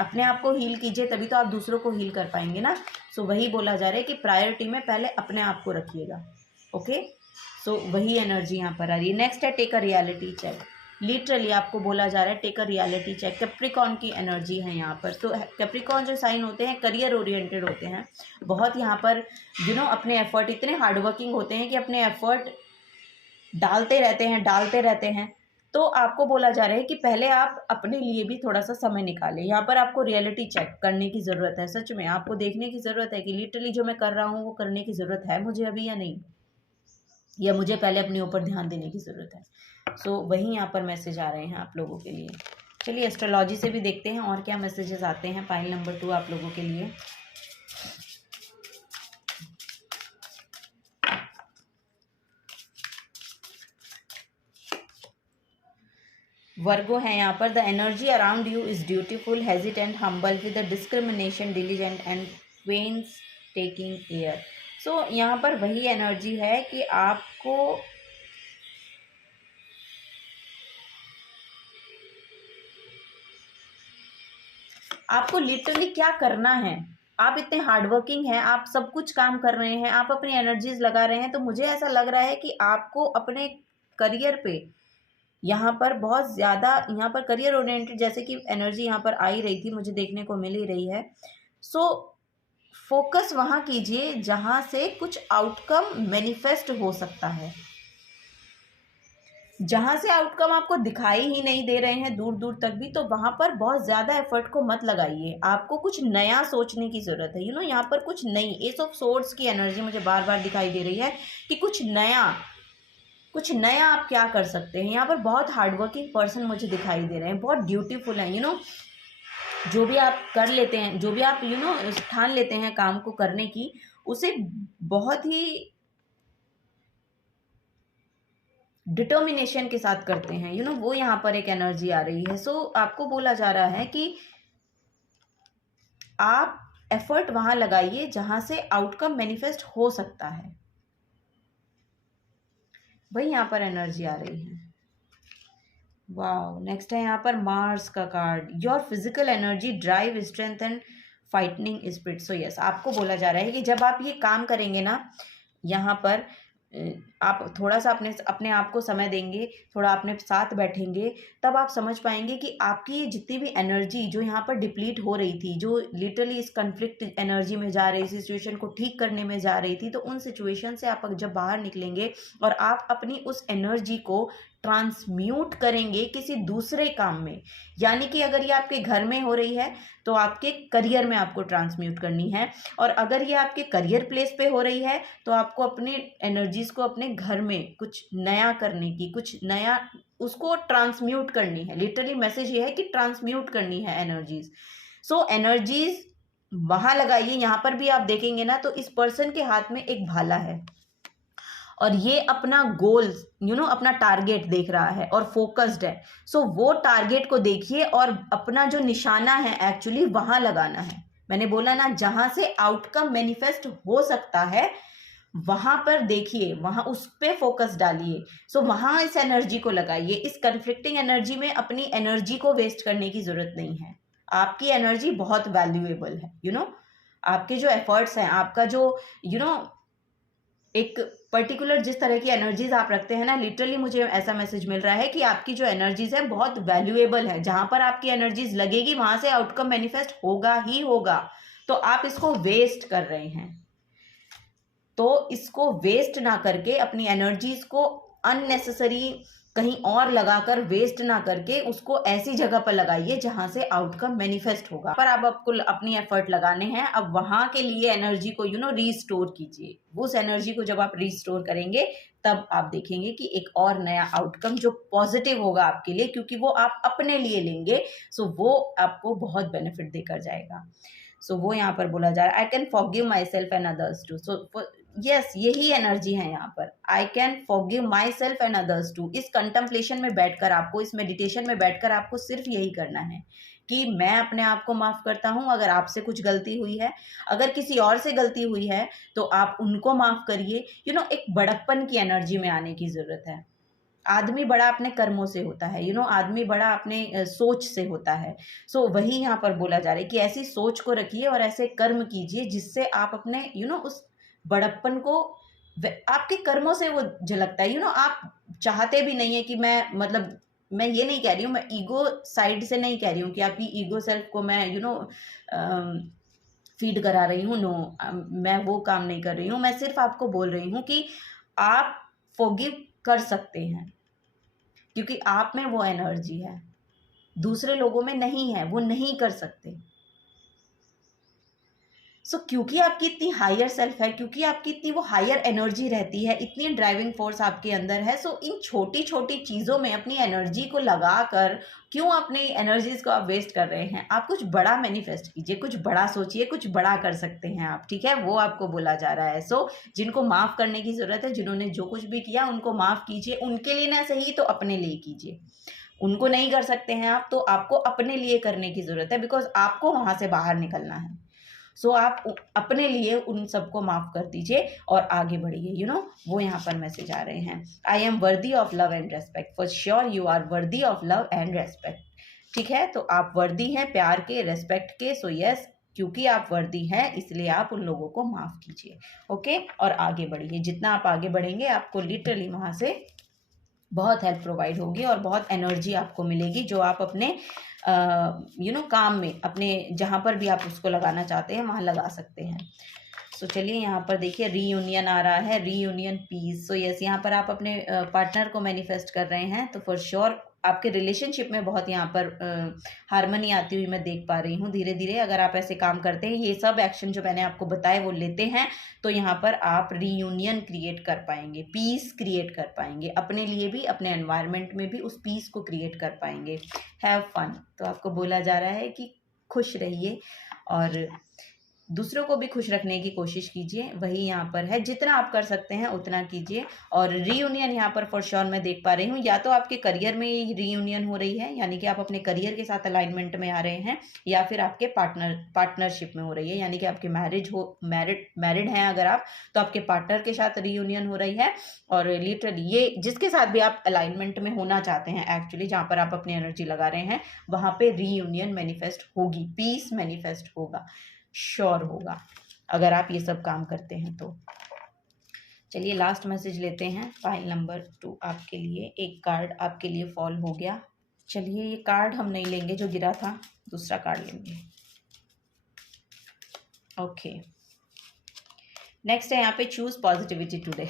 अपने आप को हील कीजिए, तभी तो आप दूसरों को हील कर पाएंगे ना। सो वही बोला जा रहा है कि प्रायोरिटी में पहले अपने आप को रखिएगा। ओके, सो वही एनर्जी यहाँ पर आ रही है। नेक्स्ट है take a reality check. Literally आपको बोला जा रहा है take a reality check. Capricorn की एनर्जी है यहाँ पर। तो कैप्रिकॉर्न जो साइन होते हैं करियर ओरिएंटेड होते हैं, बहुत यहाँ पर अपने एफर्ट, इतने हार्डवर्किंग होते हैं कि अपने एफर्ट डालते रहते हैं। तो आपको बोला जा रहा है कि पहले आप अपने लिए भी थोड़ा सा समय निकालें। यहाँ पर आपको रियलिटी चेक करने की ज़रूरत है। सच में आपको देखने की ज़रूरत है कि लिटरली जो मैं कर रहा हूँ वो करने की ज़रूरत है मुझे अभी या नहीं, या मुझे पहले अपने ऊपर ध्यान देने की ज़रूरत है। सो वही यहाँ पर मैसेज आ रहे हैं आप लोगों के लिए। चलिए एस्ट्रोलॉजी से भी देखते हैं और क्या मैसेजेस आते हैं पाइल नंबर 2 आप लोगों के लिए। वर्गो है यहाँ पर। The energy around you is dutiful, hesitant, humble, with discrimination, diligent and painstaking air. So यहाँ पर वही एनर्जी है कि आपको लिटरली क्या करना है। आप इतने हार्डवर्किंग हैं, आप सब कुछ काम कर रहे हैं, आप अपनी एनर्जीज लगा रहे हैं, तो मुझे ऐसा लग रहा है कि आपको अपने करियर पे यहाँ पर बहुत ज़्यादा, यहाँ पर करियर ओरिएंटेड जैसे कि एनर्जी यहाँ पर आ ही रही थी, मुझे देखने को मिल ही रही है। सो फोकस वहाँ कीजिए जहाँ से कुछ आउटकम मैनिफेस्ट हो सकता है। जहाँ से आउटकम आपको दिखाई ही नहीं दे रहे हैं दूर दूर तक भी, तो वहाँ पर बहुत ज़्यादा एफर्ट को मत लगाइए। आपको कुछ नया सोचने की ज़रूरत है। यहाँ पर कुछ नई एस ऑफ सोर्ड्स की एनर्जी मुझे बार बार दिखाई दे रही है कि कुछ नया आप क्या कर सकते हैं। यहाँ पर बहुत हार्डवर्किंग पर्सन मुझे दिखाई दे रहे हैं, बहुत ड्यूटीफुल हैं। जो भी आप कर लेते हैं, जो भी आप ठान लेते हैं काम को करने की, उसे बहुत ही डिटर्मिनेशन के साथ करते हैं। वो यहाँ पर एक एनर्जी आ रही है। सो आपको बोला जा रहा है कि आप एफर्ट वहां लगाइए जहां से आउटकम मैनिफेस्ट हो सकता है। वही यहाँ पर एनर्जी आ रही है। वाओ, नेक्स्ट है यहाँ पर मार्स का card. Your physical energy, drive, strength and fighting spirit. So yes, आपको बोला जा रहा है कि जब आप ये काम करेंगे ना, यहाँ पर आप थोड़ा सा अपने अपने आप को समय देंगे, थोड़ा अपने साथ बैठेंगे, तब आप समझ पाएंगे कि आपकी जितनी भी एनर्जी जो यहाँ पर डिप्लीट हो रही थी, जो लिटरली इस कन्फ्लिक्ट एनर्जी में जा रही, सिचुएशन को ठीक करने में जा रही थी, तो उन सिचुएशन से आप जब बाहर निकलेंगे और आप अपनी उस एनर्जी को ट्रांसम्यूट करेंगे किसी दूसरे काम में, यानी कि अगर ये आपके घर में हो रही है तो आपके करियर में आपको ट्रांसम्यूट करनी है, और अगर ये आपके करियर प्लेस पे हो रही है तो आपको अपनी एनर्जीज को अपने घर में कुछ नया करने की, कुछ नया उसको ट्रांसम्यूट करनी है। लिटरली मैसेज ये है कि ट्रांसम्यूट करनी है एनर्जीज। सो एनर्जीज वहां लगाइए। यहाँ पर भी आप देखेंगे ना तो इस पर्सन के हाथ में एक भाला है और ये अपना गोल अपना टारगेट देख रहा है और फोकस्ड है। सो वो टारगेट को देखिए और अपना जो निशाना है एक्चुअली वहां लगाना है। मैंने बोला ना, जहां से आउटकम मैनिफेस्ट हो सकता है वहां पर देखिए, वहां उस पे फोकस डालिए। सो वहां इस एनर्जी को लगाइए। इस कन्फ्लिक्टिंग एनर्जी में अपनी एनर्जी को वेस्ट करने की जरूरत नहीं है। आपकी एनर्जी बहुत वैल्यूएबल है। आपके जो एफर्ट्स हैं, आपका जो एक पर्टिकुलर जिस तरह की एनर्जीज आप रखते हैं ना, लिटरली मुझे ऐसा मैसेज मिल रहा है कि आपकी जो एनर्जीज है बहुत वैल्यूएबल है। जहां पर आपकी एनर्जीज लगेगी वहां से आउटकम मैनिफेस्ट होगा ही होगा। तो आप इसको वेस्ट कर रहे हैं, तो इसको वेस्ट ना करके अपनी एनर्जीज को अननेसेसरी कहीं और लगाकर वेस्ट ना करके उसको ऐसी जगह पर लगाइए जहां से आउटकम मैनिफेस्ट होगा। पर अब आपको अपनी एफर्ट लगाने हैं। अब वहां के लिए एनर्जी को रीस्टोर कीजिए। उस एनर्जी को जब आप रीस्टोर करेंगे तब आप देखेंगे कि एक और नया आउटकम जो पॉजिटिव होगा आपके लिए, क्योंकि वो आप अपने लिए लेंगे। सो वो आपको बहुत बेनिफिट देकर जाएगा। सो वो यहाँ पर बोला जा रहा है, I can forgive myself and others too. So yes, यही एनर्जी है यहाँ पर, I can forgive myself and others too. इस कंटेम्पलेशन में बैठकर आपको, इस मेडिटेशन में बैठकर आपको सिर्फ यही करना है कि मैं अपने आप को माफ करता हूं। अगर आपसे कुछ गलती हुई है, अगर किसी और से गलती हुई है तो आप उनको माफ करिए। एक बड़प्पन की एनर्जी में आने की जरूरत है। आदमी बड़ा अपने कर्मों से होता है, आदमी बड़ा अपने सोच से होता है। सो वही यहाँ पर बोला जा रहा है कि ऐसी सोच को रखिए और ऐसे कर्म कीजिए जिससे आप अपने उस बड़प्पन को, आपके कर्मों से वो झलकता है। आप चाहते भी नहीं है कि मैं ये नहीं कह रही हूँ, मैं ईगो साइड से नहीं कह रही हूँ कि आपकी ईगो सेल्फ को मैं फीड करा रही हूँ। नो, मैं वो काम नहीं कर रही हूँ। मैं सिर्फ आपको बोल रही हूँ कि आप फॉरगिव कर सकते हैं, क्योंकि आप में वो एनर्जी है, दूसरे लोगों में नहीं है, वो नहीं कर सकते। क्योंकि आपकी इतनी हायर सेल्फ है, क्योंकि आपकी इतनी वो हायर एनर्जी रहती है, इतनी ड्राइविंग फोर्स आपके अंदर है। इन छोटी छोटी चीज़ों में अपनी एनर्जी को लगाकर क्यों अपनी एनर्जीज को आप वेस्ट कर रहे हैं? आप कुछ बड़ा मैनिफेस्ट कीजिए, कुछ बड़ा सोचिए, कुछ बड़ा कर सकते हैं आप, ठीक है? वो आपको बोला जा रहा है। जिनको माफ़ करने की ज़रूरत है, जिन्होंने जो कुछ भी किया उनको माफ़ कीजिए। उनके लिए ना सही तो अपने लिए कीजिए। उनको नहीं कर सकते हैं आप, तो आपको अपने लिए करने की ज़रूरत है, बिकॉज आपको वहाँ से बाहर निकलना है। आप अपने लिए उन सबको माफ कर दीजिए और आगे बढ़िए। वो यहाँ पर मैसेज आ रहे हैं, I am worthy of love and respect. For sure you are worthy of love and respect. ठीक है, तो आप वर्दी हैं प्यार के, रेस्पेक्ट के। सो यस, क्योंकि आप वर्दी हैं इसलिए आप उन लोगों को माफ कीजिए। ओके, और आगे बढ़िए। जितना आप आगे बढ़ेंगे आपको लिटरली वहाँ से बहुत हेल्प प्रोवाइड होगी और बहुत एनर्जी आपको मिलेगी, जो आप अपने काम में, अपने जहाँ पर भी आप उसको लगाना चाहते हैं वहाँ लगा सकते हैं। चलिए यहाँ पर देखिए, रीयूनियन आ रहा है, रीयूनियन पीस। यस, यहाँ पर आप अपने पार्टनर को मैनिफेस्ट कर रहे हैं, तो फॉर श्योर आपके रिलेशनशिप में बहुत यहाँ पर हार्मनी आती हुई मैं देख पा रही हूँ धीरे धीरे। अगर आप ऐसे काम करते हैं, ये सब एक्शन जो मैंने आपको बताए वो लेते हैं, तो यहाँ पर आप रीयूनियन क्रिएट कर पाएंगे, पीस क्रिएट कर पाएंगे, अपने लिए भी, अपने एनवायरनमेंट में भी उस पीस को क्रिएट कर पाएंगे। Have fun. तो आपको बोला जा रहा है कि खुश रहिए और दूसरों को भी खुश रखने की कोशिश कीजिए। वही यहाँ पर है, जितना आप कर सकते हैं उतना कीजिए। और रीयूनियन यहाँ पर फॉर श्योर मैं देख पा रही हूँ, या तो आपके करियर में ये रीयूनियन हो रही है, यानी कि आप अपने करियर के साथ अलाइनमेंट में आ रहे हैं, या फिर आपके पार्टनरशिप में हो रही है, यानी कि आपके मैरिड हैं अगर आप, तो आपके पार्टनर के साथ रीयूनियन हो रही है। और लिटरली ये जिसके साथ भी आप अलाइनमेंट में होना चाहते हैं, एक्चुअली जहाँ पर आप अपनी एनर्जी लगा रहे हैं, वहाँ पे रीयूनियन मैनिफेस्ट होगी, पीस मैनिफेस्ट होगा। श्योर होगा अगर आप ये सब काम करते हैं तो। चलिए लास्ट मैसेज लेते हैं। पाइल नंबर 2 आपके लिए, एक कार्ड आपके लिए फॉल हो गया। चलिए ये कार्ड हम नहीं लेंगे जो गिरा था, दूसरा कार्ड लेंगे। ओके, नेक्स्ट है यहाँ पे चूज पॉजिटिविटी टुडे।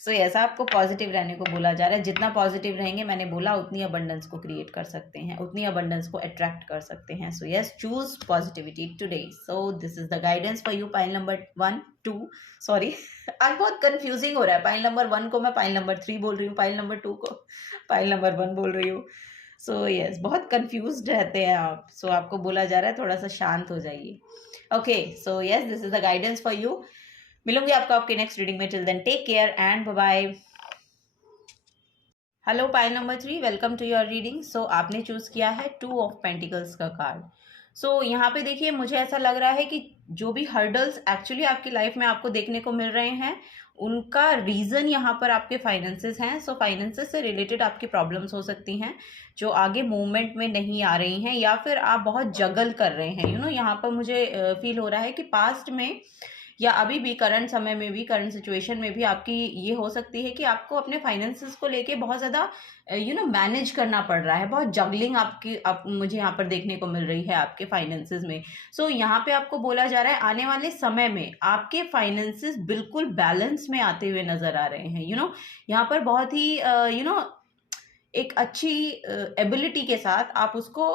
सो ऐसा आपको पॉजिटिव रहने को बोला जा रहा है। जितना पॉजिटिव रहेंगे, मैंने बोला, उतनी अबंडेंस को क्रिएट कर सकते हैं, उतनी अबंडेंस को अट्रैक्ट कर सकते हैं। So yes, choose positivity today. So this is the guidance for you. Pile number 1 2 sorry आज बहुत कंफ्यूजिंग हो रहा है। पाइल नंबर 1 को मैं पाइल नंबर 3 बोल रही हूँ, पाइल नंबर 2 को पाइल नंबर 1 बोल रही हूँ। सो यस, बहुत कंफ्यूज्ड रहते हैं आप। सो आपको बोला जा रहा है थोड़ा सा शांत हो जाइए। Okay, so yes, this is the guidance for you. मिलूंगी आपको आपके नेक्स्ट रीडिंग में। Till then take care and bye bye. Hello pile number 3, welcome to your reading. So आपने चूज किया है 2 ऑफ पेंटिकल्स का कार्ड। सो यहाँ पे देखिए, मुझे ऐसा लग रहा है कि जो भी हर्डल्स एक्चुअली आपकी लाइफ में आपको देखने को मिल रहे हैं, उनका रीज़न यहाँ पर आपके फाइनेंसेस हैं। सो फाइनेंसेस से रिलेटेड आपकी प्रॉब्लम्स हो सकती हैं जो आगे मूवमेंट में नहीं आ रही हैं, या फिर आप बहुत जगल कर रहे हैं। यहाँ पर मुझे फील हो रहा है कि पास्ट में या अभी भी करंट समय में भी, करंट सिचुएशन में भी आपकी ये हो सकती है कि आपको अपने फाइनेंसेस को लेके बहुत ज़्यादा मैनेज करना पड़ रहा है। बहुत जगलिंग मुझे यहाँ पर देखने को मिल रही है आपके फाइनेंसेस में। सो यहाँ पे आपको बोला जा रहा है आने वाले समय में आपके फाइनेंसेस बिल्कुल बैलेंस में आते हुए नजर आ रहे हैं। यहाँ पर बहुत ही एक अच्छी एबिलिटी के साथ आप उसको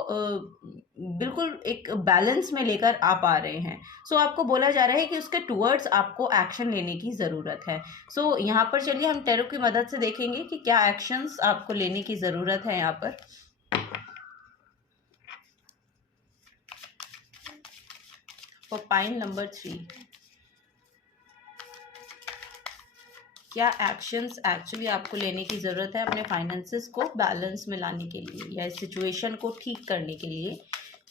बिल्कुल एक बैलेंस में लेकर आ पा रहे हैं। सो आपको बोला जा रहा है कि उसके टुवर्ड्स आपको एक्शन लेने की ज़रूरत है। सो यहाँ पर चलिए हम टैरो की मदद से देखेंगे कि क्या एक्शंस आपको लेने की ज़रूरत है यहाँ पर। फॉर पाइल नंबर 3, क्या एक्शंस एक्चुअली आपको लेने की ज़रूरत है अपने फाइनेंसेस को बैलेंस में लाने के लिए, या इस सिचुएशन को ठीक करने के लिए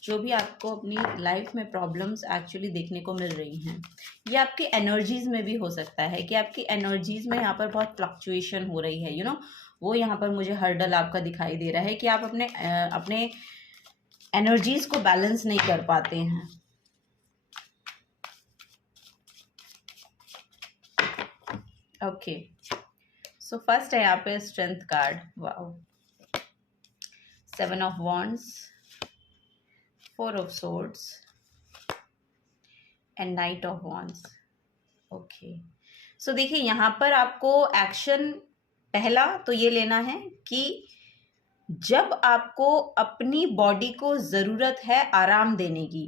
जो भी आपको अपनी लाइफ में प्रॉब्लम्स एक्चुअली देखने को मिल रही हैं। ये आपकी एनर्जीज़ में भी हो सकता है कि आपकी एनर्जीज़ में यहाँ पर बहुत फ्लक्चुएशन हो रही है। वो यहाँ पर मुझे हर्डल आपका दिखाई दे रहा है कि आप अपने एनर्जीज़ को बैलेंस नहीं कर पाते हैं। ओके, सो फर्स्ट है यहाँ पे strength card. Wow, 7 of wands, 4 of swords and knight of wands. Okay, so देखिए यहाँ पर आपको एक्शन पहला तो ये लेना है कि जब आपको अपनी बॉडी को ज़रूरत है आराम देने की,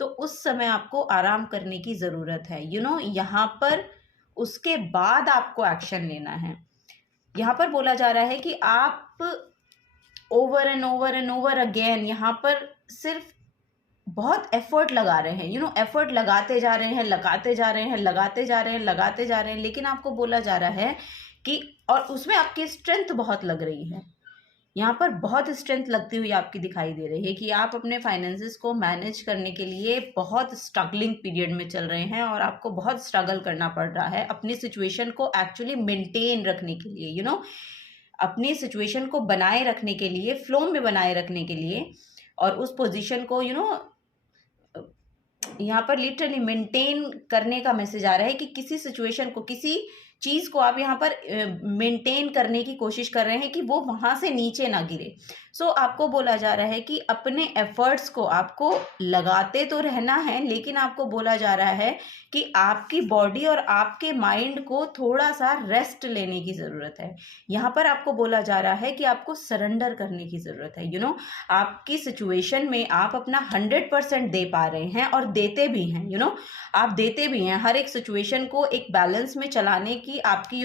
तो उस समय आपको आराम करने की ज़रूरत है। यहाँ पर उसके बाद आपको एक्शन लेना है। यहाँ पर बोला जा रहा है कि आप ओवर एंड ओवर अगेन यहाँ पर सिर्फ बहुत एफर्ट लगा रहे हैं। एफर्ट लगाते जा रहे हैं, लगाते जा रहे हैं, लगाते जा रहे हैं, लगाते जा रहे हैं, लेकिन आपको बोला जा रहा है कि, और उसमें आपकी स्ट्रेंथ बहुत लग रही है। यहाँ पर बहुत स्ट्रेंथ लगती हुई आपकी दिखाई दे रही है कि आप अपने फाइनेंसेस को मैनेज करने के लिए बहुत स्ट्रगलिंग पीरियड में चल रहे हैं, और आपको बहुत स्ट्रगल करना पड़ रहा है अपनी सिचुएशन को एक्चुअली मेंटेन रखने के लिए। अपनी सिचुएशन को बनाए रखने के लिए, फ्लो में बनाए रखने के लिए, और उस पोजीशन को यहाँ पर लिटरली मेंटेन करने का मैसेज आ रहा है कि किसी सिचुएशन को, किसी चीज़ को आप यहाँ पर मेंटेन करने की कोशिश कर रहे हैं कि वो वहाँ से नीचे ना गिरे। सो आपको बोला जा रहा है कि अपने एफर्ट्स को आपको लगाते तो रहना है, लेकिन आपको बोला जा रहा है कि आपकी बॉडी और आपके माइंड को थोड़ा सा रेस्ट लेने की ज़रूरत है। यहाँ पर आपको बोला जा रहा है कि आपको सरेंडर करने की ज़रूरत है। आपकी सिचुएशन में आप अपना 100% दे पा रहे हैं, और देते भी हैं। आप देते भी हैं। हर एक सिचुएशन को एक बैलेंस में चलाने की आपकी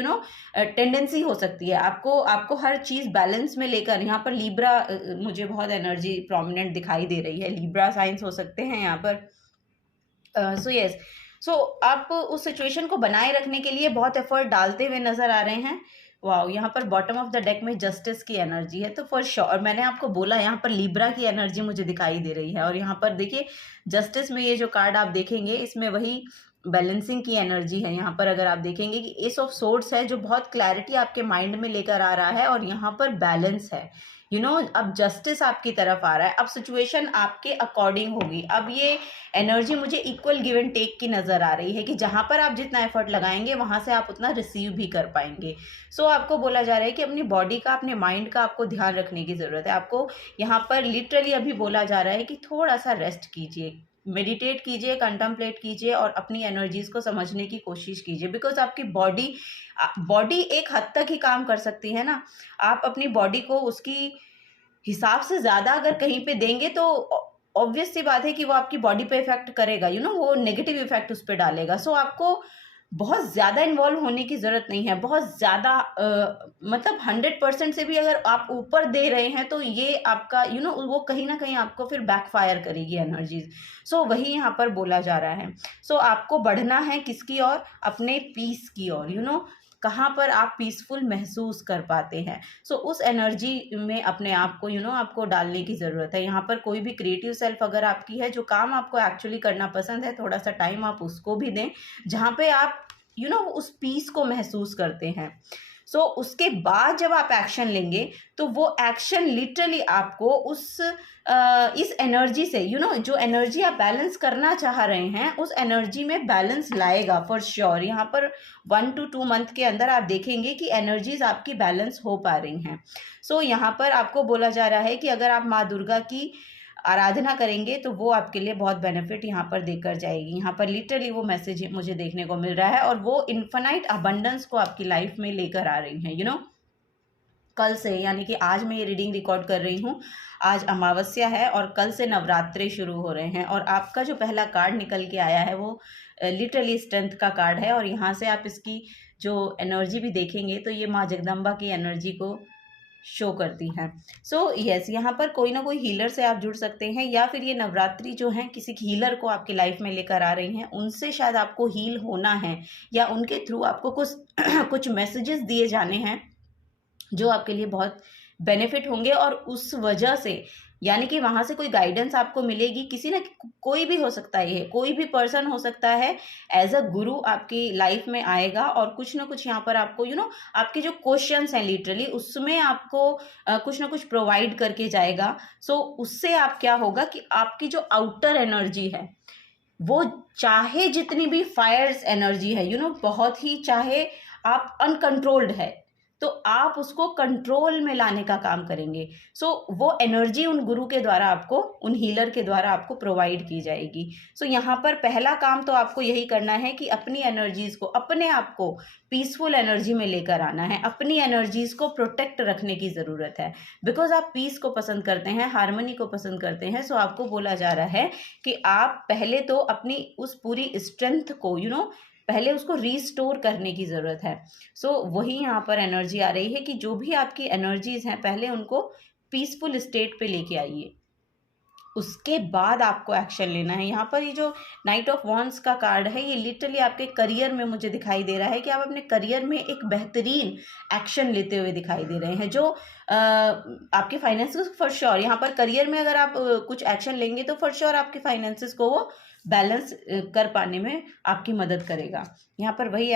टेंडेंसी हो सकती है। आपको हर चीज़ बैलेंस में लेकर, यहाँ पर लिब्रा मुझे बहुत एनर्जी प्रोमिनेंट दिखाई दे रही है। लिब्रा साइंस हो सकते हैं यहाँ पर। सो यस, सो आप उस सिचुएशन को बनाए रखने के लिए बहुत एफर्ट डालते हुए नजर आ रहे हैं। वाओ, यहाँ पर बॉटम ऑफ द डेक में जस्टिस की एनर्जी है, तो फॉर श्योर मैंने आपको बोला यहाँ पर लिब्रा की एनर्जी मुझे दिखाई दे रही है। और यहाँ पर देखिए जस्टिस में ये जो कार्ड आप देखेंगे, इसमें वही बैलेंसिंग की एनर्जी है। यहाँ पर अगर आप देखेंगे कि एस ऑफ सोर्ड्स है जो बहुत क्लैरिटी आपके माइंड में लेकर आ रहा है, और यहाँ पर बैलेंस है। अब जस्टिस आपकी तरफ आ रहा है, अब सिचुएशन आपके अकॉर्डिंग होगी। अब ये एनर्जी मुझे इक्वल गिव एंड टेक की नज़र आ रही है कि जहाँ पर आप जितना एफर्ट लगाएंगे वहाँ से आप उतना रिसीव भी कर पाएंगे। सो आपको बोला जा रहा है कि अपनी बॉडी का, अपने माइंड का आपको ध्यान रखने की ज़रूरत है। आपको यहाँ पर लिटरली अभी बोला जा रहा है कि थोड़ा सा रेस्ट कीजिए, मेडिटेट कीजिए, कंटम्पलेट कीजिए और अपनी एनर्जीज को समझने की कोशिश कीजिए। बिकॉज आपकी बॉडी एक हद तक ही काम कर सकती है ना। आप अपनी बॉडी को उसकी हिसाब से ज़्यादा अगर कहीं पे देंगे तो ऑब्वियस सी बात है कि वो आपकी बॉडी पे इफेक्ट करेगा, वो नेगेटिव इफेक्ट उस पर डालेगा। सो आपको बहुत ज़्यादा इन्वॉल्व होने की ज़रूरत नहीं है। बहुत ज़्यादा मतलब 100% से भी अगर आप ऊपर दे रहे हैं तो ये आपका वो कहीं ना कहीं आपको फिर बैकफायर करेगी एनर्जीज। सो वही यहाँ पर बोला जा रहा है। सो आपको बढ़ना है किसकी ओर? अपने पीस की ओर। कहाँ पर आप पीसफुल महसूस कर पाते हैं। सो उस एनर्जी में अपने आप को आपको डालने की ज़रूरत है। यहाँ पर कोई भी क्रिएटिव सेल्फ अगर आपकी है, जो काम आपको एक्चुअली करना पसंद है, थोड़ा सा टाइम आप उसको भी दें, जहाँ पे आप उस पीस को महसूस करते हैं। सो उसके बाद जब आप एक्शन लेंगे तो वो एक्शन लिटरली आपको इस एनर्जी से जो एनर्जी आप बैलेंस करना चाह रहे हैं उस एनर्जी में बैलेंस लाएगा फॉर श्योर। यहाँ पर 1 to 2 मंथ के अंदर आप देखेंगे कि एनर्जीज आपकी बैलेंस हो पा रही हैं। सो यहाँ पर आपको बोला जा रहा है कि अगर आप माँ दुर्गा की आराधना करेंगे तो वो आपके लिए बहुत बेनिफिट यहाँ पर देकर जाएगी। यहाँ पर लिटरली वो मैसेज मुझे देखने को मिल रहा है और वो इन्फिनाइट अबंडेंस को आपकी लाइफ में लेकर आ रही हैं। कल से, यानी कि आज मैं ये रीडिंग रिकॉर्ड कर रही हूँ, आज अमावस्या है और कल से नवरात्रे शुरू हो रहे हैं। और आपका जो पहला कार्ड निकल के आया है वो लिटरली स्ट्रेंथ का कार्ड है। और यहाँ से आप इसकी जो एनर्जी भी देखेंगे तो ये माँ जगदम्बा की एनर्जी को शो करती हैं। सो यस, यहाँ पर कोई ना कोई हीलर से आप जुड़ सकते हैं, या फिर ये नवरात्रि जो हैं किसी हीलर को आपकी लाइफ में लेकर आ रही हैं, उनसे शायद आपको हील होना है, या उनके थ्रू आपको कुछ कुछ मैसेजेस दिए जाने हैं जो आपके लिए बहुत बेनिफिट होंगे। और उस वजह से यानी कि वहाँ से कोई गाइडेंस आपको मिलेगी। किसी ना कोई भी हो सकता है, ये कोई भी पर्सन हो सकता है, एज अ गुरु आपकी लाइफ में आएगा और कुछ ना कुछ यहाँ पर आपको आपके जो क्वेश्चंस हैं लिटरली उसमें आपको कुछ ना कुछ प्रोवाइड करके जाएगा। सो उससे आप क्या होगा कि आपकी जो आउटर एनर्जी है वो चाहे जितनी भी फायर्स एनर्जी है बहुत ही, चाहे आप अनकंट्रोल्ड है तो आप उसको कंट्रोल में लाने का काम करेंगे। सो वो एनर्जी उन गुरु के द्वारा आपको, उन हीलर के द्वारा आपको प्रोवाइड की जाएगी। सो यहाँ पर पहला काम तो आपको यही करना है कि अपनी एनर्जीज को, अपने आप को पीसफुल एनर्जी में लेकर आना है। अपनी एनर्जीज को प्रोटेक्ट रखने की ज़रूरत है। बिकॉज आप पीस को पसंद करते हैं, हार्मनी को पसंद करते हैं। सो आपको बोला जा रहा है कि आप पहले तो अपनी उस पूरी स्ट्रेंथ को पहले उसको रीस्टोर करने की ज़रूरत है। सो वही यहाँ पर एनर्जी आ रही है कि जो भी आपकी एनर्जीज हैं पहले उनको पीसफुल स्टेट पे लेके आइए, उसके बाद आपको एक्शन लेना है। यहाँ पर ये जो नाइट ऑफ वॉन्ड्स का कार्ड है ये लिटरली आपके करियर में मुझे दिखाई दे रहा है कि आप अपने करियर में एक बेहतरीन एक्शन लेते हुए दिखाई दे रहे हैं, जो आपके फाइनेंसेस फॉर श्योर, यहाँ पर करियर में अगर आप कुछ एक्शन लेंगे तो फॉर श्योर आपके फाइनेंसेस को वो बैलेंस कर पाने में आपकी मदद करेगा। यहाँ पर वही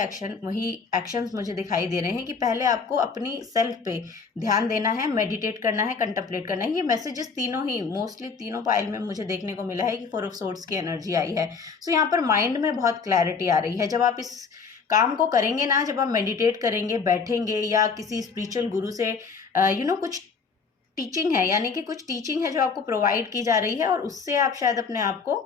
एक्शंस मुझे दिखाई दे रहे हैं कि पहले आपको अपनी सेल्फ पे ध्यान देना है, मेडिटेट करना है, कंtemplate करना है। ये मैसेजेस तीनों ही, मोस्टली तीनों पाइल में मुझे देखने को मिला है कि 4 ऑफ सोर्ड्स की एनर्जी आई है। सो यहाँ पर माइंड में बहुत क्लैरिटी आ रही है। जब आप इस काम को करेंगे ना, जब आप मेडिटेट करेंगे, बैठेंगे या किसी स्पिरिचुअल गुरु से कुछ टीचिंग है, यानी कि कुछ टीचिंग है जो आपको प्रोवाइड की जा रही है और उससे आप शायद अपने आप को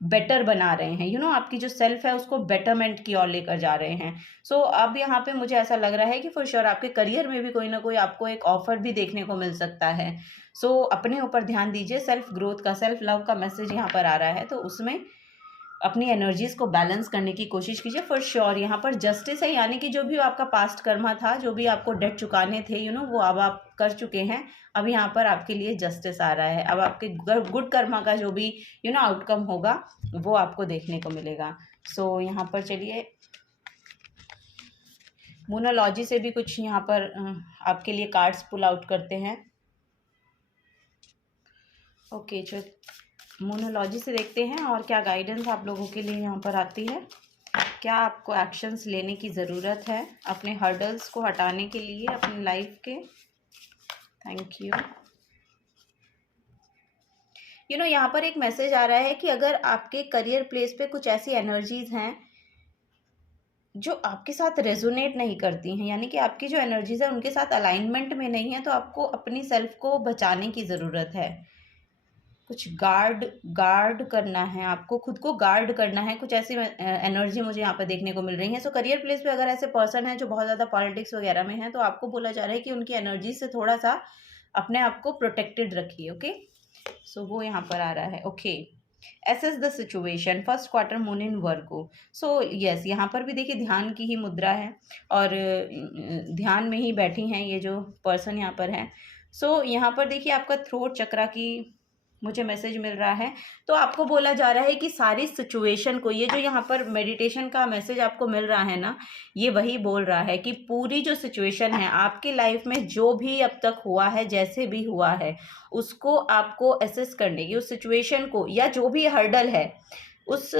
बेटर बना रहे हैं, आपकी जो सेल्फ है उसको बेटरमेंट की ओर लेकर जा रहे हैं। सो अब यहाँ पे मुझे ऐसा लग रहा है कि फॉर श्योर आपके करियर में भी कोई ना कोई आपको एक ऑफर भी देखने को मिल सकता है। सो अपने ऊपर ध्यान दीजिए, सेल्फ ग्रोथ का, सेल्फ लव का मैसेज यहाँ पर आ रहा है, तो उसमें अपनी एनर्जीज को बैलेंस करने की कोशिश कीजिए। फॉर श्योर यहाँ पर जस्टिस है, यानी कि जो भी आपका पास्ट कर्मा था, जो भी आपको डेट चुकाने थे वो अब आप कर चुके हैं। अब यहाँ पर आपके लिए जस्टिस आ रहा है। अब आपके गुड कर्मा का जो भी आउटकम होगा वो आपको देखने को मिलेगा। सो यहाँ पर चलिए मोनोलॉजी से भी कुछ यहाँ पर आपके लिए कार्ड्स पुल आउट करते हैं। ओके, मोनोलॉजी से देखते हैं और क्या गाइडेंस आप लोगों के लिए यहाँ पर आती है। क्या आपको एक्शंस लेने की ज़रूरत है अपने हर्डल्स को हटाने के लिए अपनी लाइफ के? Thank you. यहाँ पर एक मैसेज आ रहा है कि अगर आपके करियर प्लेस पे कुछ ऐसी एनर्जीज हैं जो आपके साथ रेजोनेट नहीं करती हैं, यानी कि आपकी जो एनर्जीज है उनके साथ अलाइनमेंट में नहीं है, तो आपको अपनी सेल्फ को बचाने की ज़रूरत है। कुछ गार्ड करना है, आपको खुद को गार्ड करना है। कुछ ऐसी एनर्जी मुझे यहाँ पर देखने को मिल रही है। सो करियर प्लेस पे अगर ऐसे पर्सन है जो बहुत ज़्यादा पॉलिटिक्स वगैरह में है, तो आपको बोला जा रहा है कि उनकी एनर्जी से थोड़ा सा अपने आप को प्रोटेक्टेड रखिए। ओके, सो वो यहाँ पर आ रहा है। Okay, assess the situation, first quarter moon in Virgo. So yes, यहाँ पर भी देखिए ध्यान की ही मुद्रा है और ध्यान में ही बैठी हैं ये जो पर्सन यहाँ पर है। सो यहाँ पर देखिए आपका थ्रोट चक्रा की मुझे मैसेज मिल रहा है। तो आपको बोला जा रहा है कि सारी सिचुएशन को, ये जो यहाँ पर मेडिटेशन का मैसेज आपको मिल रहा है ना, ये वही बोल रहा है कि पूरी जो सिचुएशन है आपकी लाइफ में, जो भी अब तक हुआ है, जैसे भी हुआ है, उसको आपको एसेस करने की, उस सिचुएशन को या जो भी हर्डल है, उस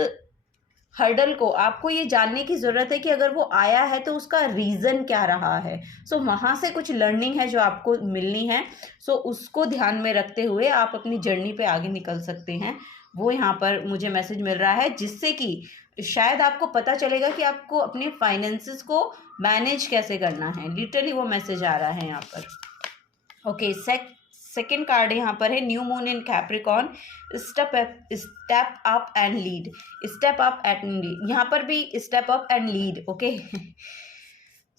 हर्डल को आपको ये जानने की ज़रूरत है कि अगर वो आया है तो उसका रीज़न क्या रहा है। सो वहाँ से कुछ लर्निंग है जो आपको मिलनी है। सो उसको ध्यान में रखते हुए आप अपनी जर्नी पे आगे निकल सकते हैं। वो यहाँ पर मुझे मैसेज मिल रहा है, जिससे कि शायद आपको पता चलेगा कि आपको अपने फाइनेंसेस को मैनेज कैसे करना है। लिटरली वो मैसेज आ रहा है यहाँ पर। ओके, सेकेंड कार्ड यहाँ पर है new moon in Capricorn, step up and lead. Step up and lead, यहाँ पर भी step up and lead. Okay,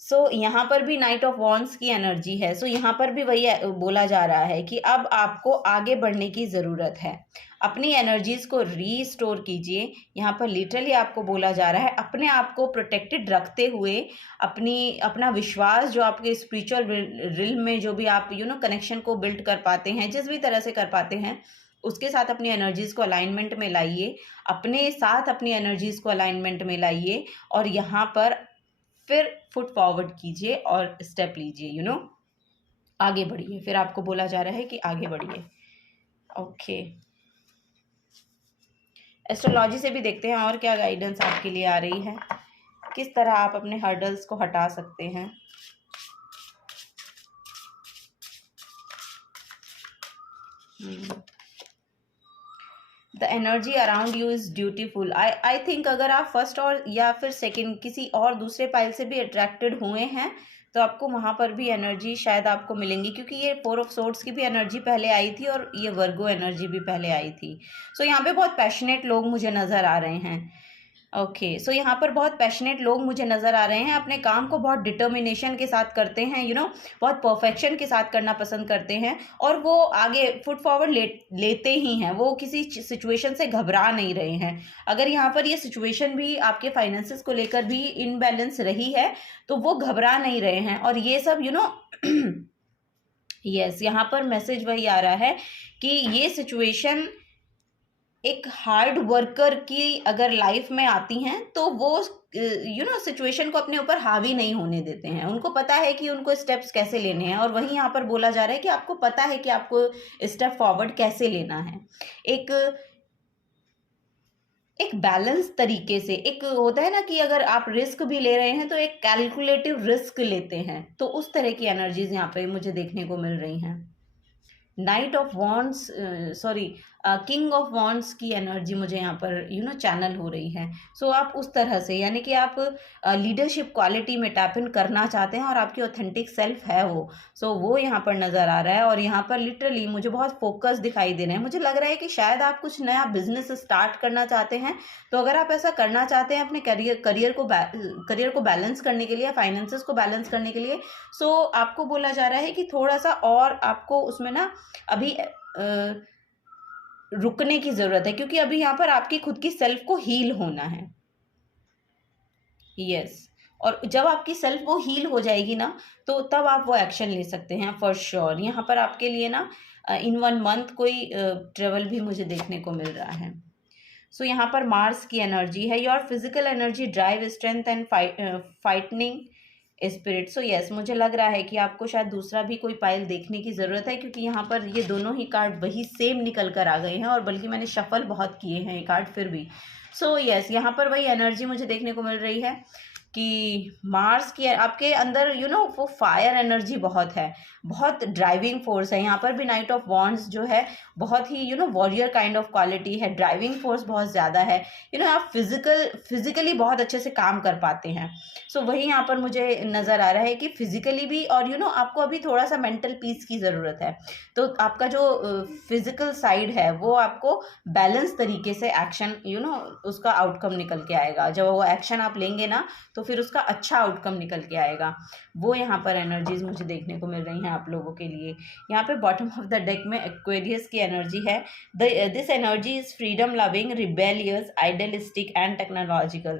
so यहाँ पर भी नाइट ऑफ वॉन्ड्स की एनर्जी है। सो यहाँ पर भी वही बोला जा रहा है कि अब आपको आगे बढ़ने की ज़रूरत है। अपनी एनर्जीज को रीस्टोर कीजिए। यहाँ पर लिटरली आपको बोला जा रहा है अपने आप को प्रोटेक्टेड रखते हुए, अपना विश्वास जो आपके स्पिरिचुअल रिल्म में जो भी आप कनेक्शन को बिल्ड कर पाते हैं, जिस भी तरह से कर पाते हैं, उसके साथ अपनी एनर्जीज को अलाइनमेंट में लाइए। अपने साथ अपनी एनर्जीज को अलाइनमेंट में लाइए और यहाँ पर फिर फुट फॉरवर्ड कीजिए और स्टेप लीजिए, आगे बढ़िए। फिर आपको बोला जा रहा है कि आगे बढ़िए। ओके, एस्ट्रोलॉजी से भी देखते हैं और क्या गाइडेंस आपके लिए आ रही है, किस तरह आप अपने हर्डल्स को हटा सकते हैं। The energy around you is beautiful. I think अगर आप फर्स्ट और या फिर सेकंड किसी और दूसरे पाइल से भी अट्रैक्टेड हुए हैं, तो आपको वहाँ पर भी एनर्जी शायद आपको मिलेंगी, क्योंकि ये 4 ऑफ सोर्ड्स की भी एनर्जी पहले आई थी और ये वर्गो एनर्जी भी पहले आई थी। सो यहाँ पे बहुत पैशनेट लोग मुझे नज़र आ रहे हैं। ओके, सो यहाँ पर बहुत पैशनेट लोग मुझे नज़र आ रहे हैं, अपने काम को बहुत डिटर्मिनेशन के साथ करते हैं, बहुत परफेक्शन के साथ करना पसंद करते हैं और वो आगे फुट फॉरवर्ड लेते ही हैं। वो किसी सिचुएशन से घबरा नहीं रहे हैं। अगर यहाँ पर ये सिचुएशन भी आपके फाइनेंसेस को लेकर भी इनबैलेंस रही है, तो वो घबरा नहीं रहे हैं। और ये सब यस, यहाँ पर मैसेज वही आ रहा है कि ये सिचुएशन एक हार्ड वर्कर की अगर लाइफ में आती हैं, तो वो सिचुएशन को अपने ऊपर हावी नहीं होने देते हैं। उनको पता है कि उनको स्टेप्स कैसे लेने हैं, और वहीं यहाँ पर बोला जा रहा है कि आपको पता है कि आपको स्टेप फॉरवर्ड कैसे लेना है। एक बैलेंस तरीके से, एक होता है ना कि अगर आप रिस्क भी ले रहे हैं तो एक कैलकुलेटिव रिस्क लेते हैं, तो उस तरह की एनर्जीज यहाँ पे मुझे देखने को मिल रही हैं। Night of wands, king of wands की एनर्जी मुझे यहाँ पर चैनल हो रही है। सो आप उस तरह से, यानी कि आप लीडरशिप क्वालिटी में टैप इन करना चाहते हैं और आपकी ऑथेंटिक सेल्फ है वो। सो वो यहाँ पर नज़र आ रहा है और यहाँ पर लिटरली मुझे बहुत फोकस दिखाई दे रहे हैं। मुझे लग रहा है कि शायद आप कुछ नया बिजनेस स्टार्ट करना चाहते हैं। तो अगर आप ऐसा करना चाहते हैं अपने करियर को बैलेंस करने के लिए, फाइनेंसेस को बैलेंस करने के लिए, सो आपको बोला जा रहा है कि थोड़ा सा और आपको उसमें ना अभी रुकने की जरूरत है, क्योंकि अभी यहाँ पर आपकी खुद की सेल्फ को हील होना है। यस, और जब आपकी सेल्फ वो हील हो जाएगी ना, तो तब आप वो एक्शन ले सकते हैं फॉर श्योर। यहाँ पर आपके लिए ना इन 1 मंथ कोई ट्रेवल भी मुझे देखने को मिल रहा है। सो यहाँ पर मार्स की एनर्जी है, your physical energy, drive, strength and fighting spirit. So yes, मुझे लग रहा है कि आपको शायद दूसरा भी कोई पाइल देखने की ज़रूरत है, क्योंकि यहाँ पर ये दोनों ही कार्ड वही सेम निकल कर आ गए हैं, और बल्कि मैंने शफल बहुत किए हैं ये कार्ड फिर भी। सो यस, यहाँ पर वही एनर्जी मुझे देखने को मिल रही है कि मार्स की आपके अंदर वो फायर एनर्जी बहुत है, बहुत ड्राइविंग फोर्स है। यहाँ पर भी नाइट ऑफ वॉन्ड्स जो है बहुत ही वॉरियर काइंड ऑफ क्वालिटी है, ड्राइविंग फोर्स बहुत ज़्यादा है। आप फिजिकली बहुत अच्छे से काम कर पाते हैं। सो वही यहाँ पर मुझे नज़र आ रहा है कि फिजिकली भी, और आपको अभी थोड़ा सा मेंटल पीस की ज़रूरत है। तो आपका जो फिजिकल साइड है वो आपको बैलेंस तरीके से एक्शन उसका आउटकम निकल के आएगा। जब वो एक्शन आप लेंगे ना तो फिर उसका अच्छा आउटकम निकल के आएगा। वो यहाँ पर एनर्जीज मुझे देखने को मिल रही हैं आप लोगों के लिए। यहाँ पे बॉटम ऑफ द डेक में एक्वेरियस की एनर्जी है। This energy is freedom loving, rebellious, idealistic and technological.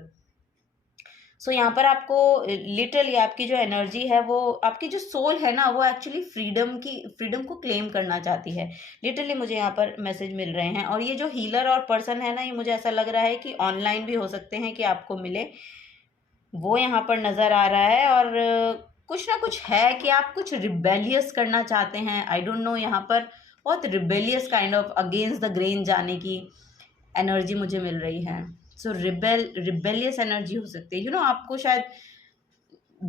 So यहाँ पर आपको लिटरली आपकी जो एनर्जी है, वो आपकी जो सोल है ना, वो एक्चुअली फ्रीडम को क्लेम करना चाहती है। लिटरली मुझे यहाँ पर मैसेज मिल रहे हैं। और ये जो हीलर और पर्सन है ना, ये मुझे ऐसा लग रहा है कि ऑनलाइन भी हो सकते हैं कि आपको मिले, वो यहाँ पर नज़र आ रहा है। और कुछ ना कुछ है कि आप कुछ रिबेलियस करना चाहते हैं। आई डोंट नो, यहाँ पर बहुत rebellious kind of against the grain जाने की एनर्जी मुझे मिल रही है। सो रिबेलियस एनर्जी हो सकती है। आपको शायद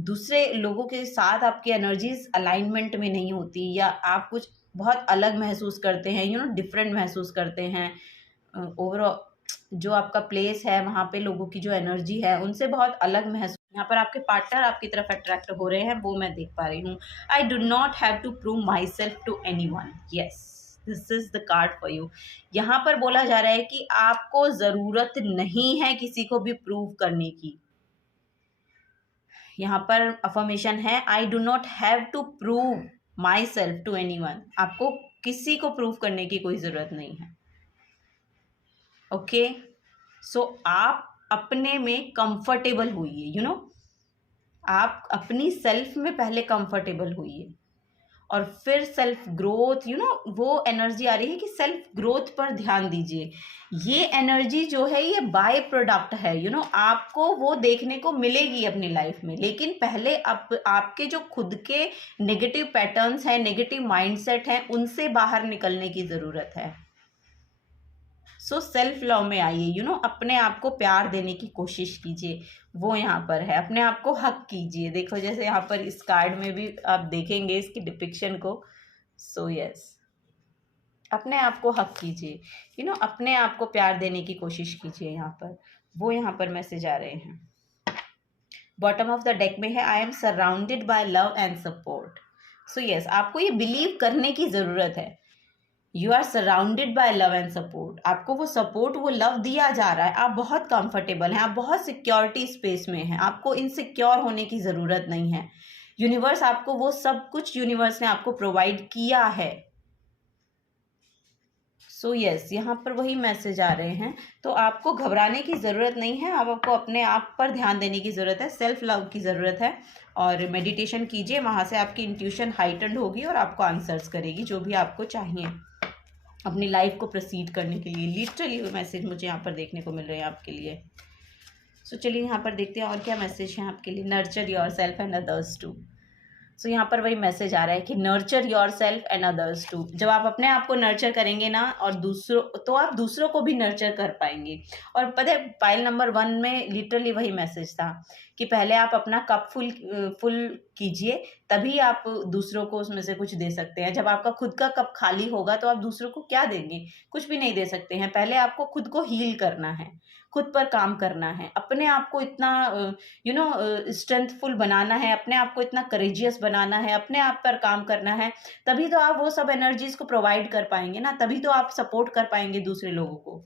दूसरे लोगों के साथ आपकी एनर्जीज अलाइनमेंट में नहीं होती, या आप कुछ बहुत अलग महसूस करते हैं, डिफरेंट महसूस करते हैं। ओवरऑल जो आपका प्लेस है वहाँ पे लोगों की जो एनर्जी है उनसे बहुत अलग महसूस, यहाँ पर आपके पार्टनर आपकी तरफ अट्रैक्ट हो रहे हैं, वो मैं देख पा रही हूँ। I do not have to prove myself to anyone. Yes, this is the card for you. यहाँ पर बोला जा रहा है कि आपको ज़रूरत नहीं है किसी को भी प्रूव करने की। यहाँ पर अफर्मेशन है, I do not have to prove myself to anyone. आपको किसी को प्रूव करने की कोई ज़रूरत नहीं है। ओके, सो आप अपने में कंफर्टेबल होइए। आप अपनी सेल्फ में पहले कंफर्टेबल होइए, और फिर सेल्फ ग्रोथ, वो एनर्जी आ रही है कि सेल्फ ग्रोथ पर ध्यान दीजिए। ये एनर्जी जो है ये बाय प्रोडक्ट है। आपको वो देखने को मिलेगी अपनी लाइफ में, लेकिन पहले आपके जो खुद के नेगेटिव पैटर्न्स हैं, नेगेटिव माइंडसेट हैं, उनसे बाहर निकलने की ज़रूरत है। सो सेल्फ लव में आइए। अपने आप को प्यार देने की कोशिश कीजिए। वो यहाँ पर है, अपने आप को हक कीजिए। देखो जैसे यहाँ पर इस कार्ड में भी आप देखेंगे इसकी डिपिक्शन को। सो यस, अपने आप को हक कीजिए। अपने आप को प्यार देने की कोशिश कीजिए। यहाँ पर वो यहाँ पर मैसेज आ रहे हैं। बॉटम ऑफ द डेक में है, I am surrounded by love and support. So yes, आपको ये बिलीव करने की ज़रूरत है। You are surrounded by love and support. आपको वो सपोर्ट, वो लव दिया जा रहा है। आप बहुत कंफर्टेबल हैं, आप बहुत सिक्योरिटी स्पेस में हैं। आपको इनसिक्योर होने की ज़रूरत नहीं है। यूनिवर्स आपको वो सब कुछ, यूनिवर्स ने आपको प्रोवाइड किया है। सो यस, यहाँ पर वही मैसेज आ रहे हैं। तो आपको घबराने की ज़रूरत नहीं है। आपको अपने आप पर ध्यान देने की ज़रूरत है, सेल्फ लव की ज़रूरत है। और मेडिटेशन कीजिए, वहाँ से आपकी इंट्यूशन हाइटन्ड होगी और आपको आंसर्स करेगी जो भी आपको चाहिए अपनी लाइफ को प्रोसीड करने के लिए। लिटरली वो मैसेज मुझे यहाँ पर देखने को मिल रहे हैं आपके लिए। सो चलिए यहाँ पर देखते हैं और क्या मैसेज है आपके लिए। Nurture yourself and others too. So यहाँ पर वही मैसेज आ रहा है कि nurture yourself and others too. जब आप अपने आप को नर्चर करेंगे ना, और तो आप दूसरों को भी नर्चर कर पाएंगे। और पता है, पाइल नंबर 1 में लिटरली वही मैसेज था कि पहले आप अपना कप फुल कीजिए, तभी आप दूसरों को उसमें से कुछ दे सकते हैं। जब आपका खुद का कप खाली होगा तो आप दूसरों को क्या देंगे? कुछ भी नहीं दे सकते हैं। पहले आपको खुद को हील करना है, खुद पर काम करना है, अपने आप को इतना स्ट्रेंथफुल बनाना है, अपने आप को इतना करेजियस बनाना है, अपने आप पर काम करना है। तभी तो आप वो सब एनर्जीज को प्रोवाइड कर पाएंगे ना, तभी तो आप सपोर्ट कर पाएंगे दूसरे लोगों को।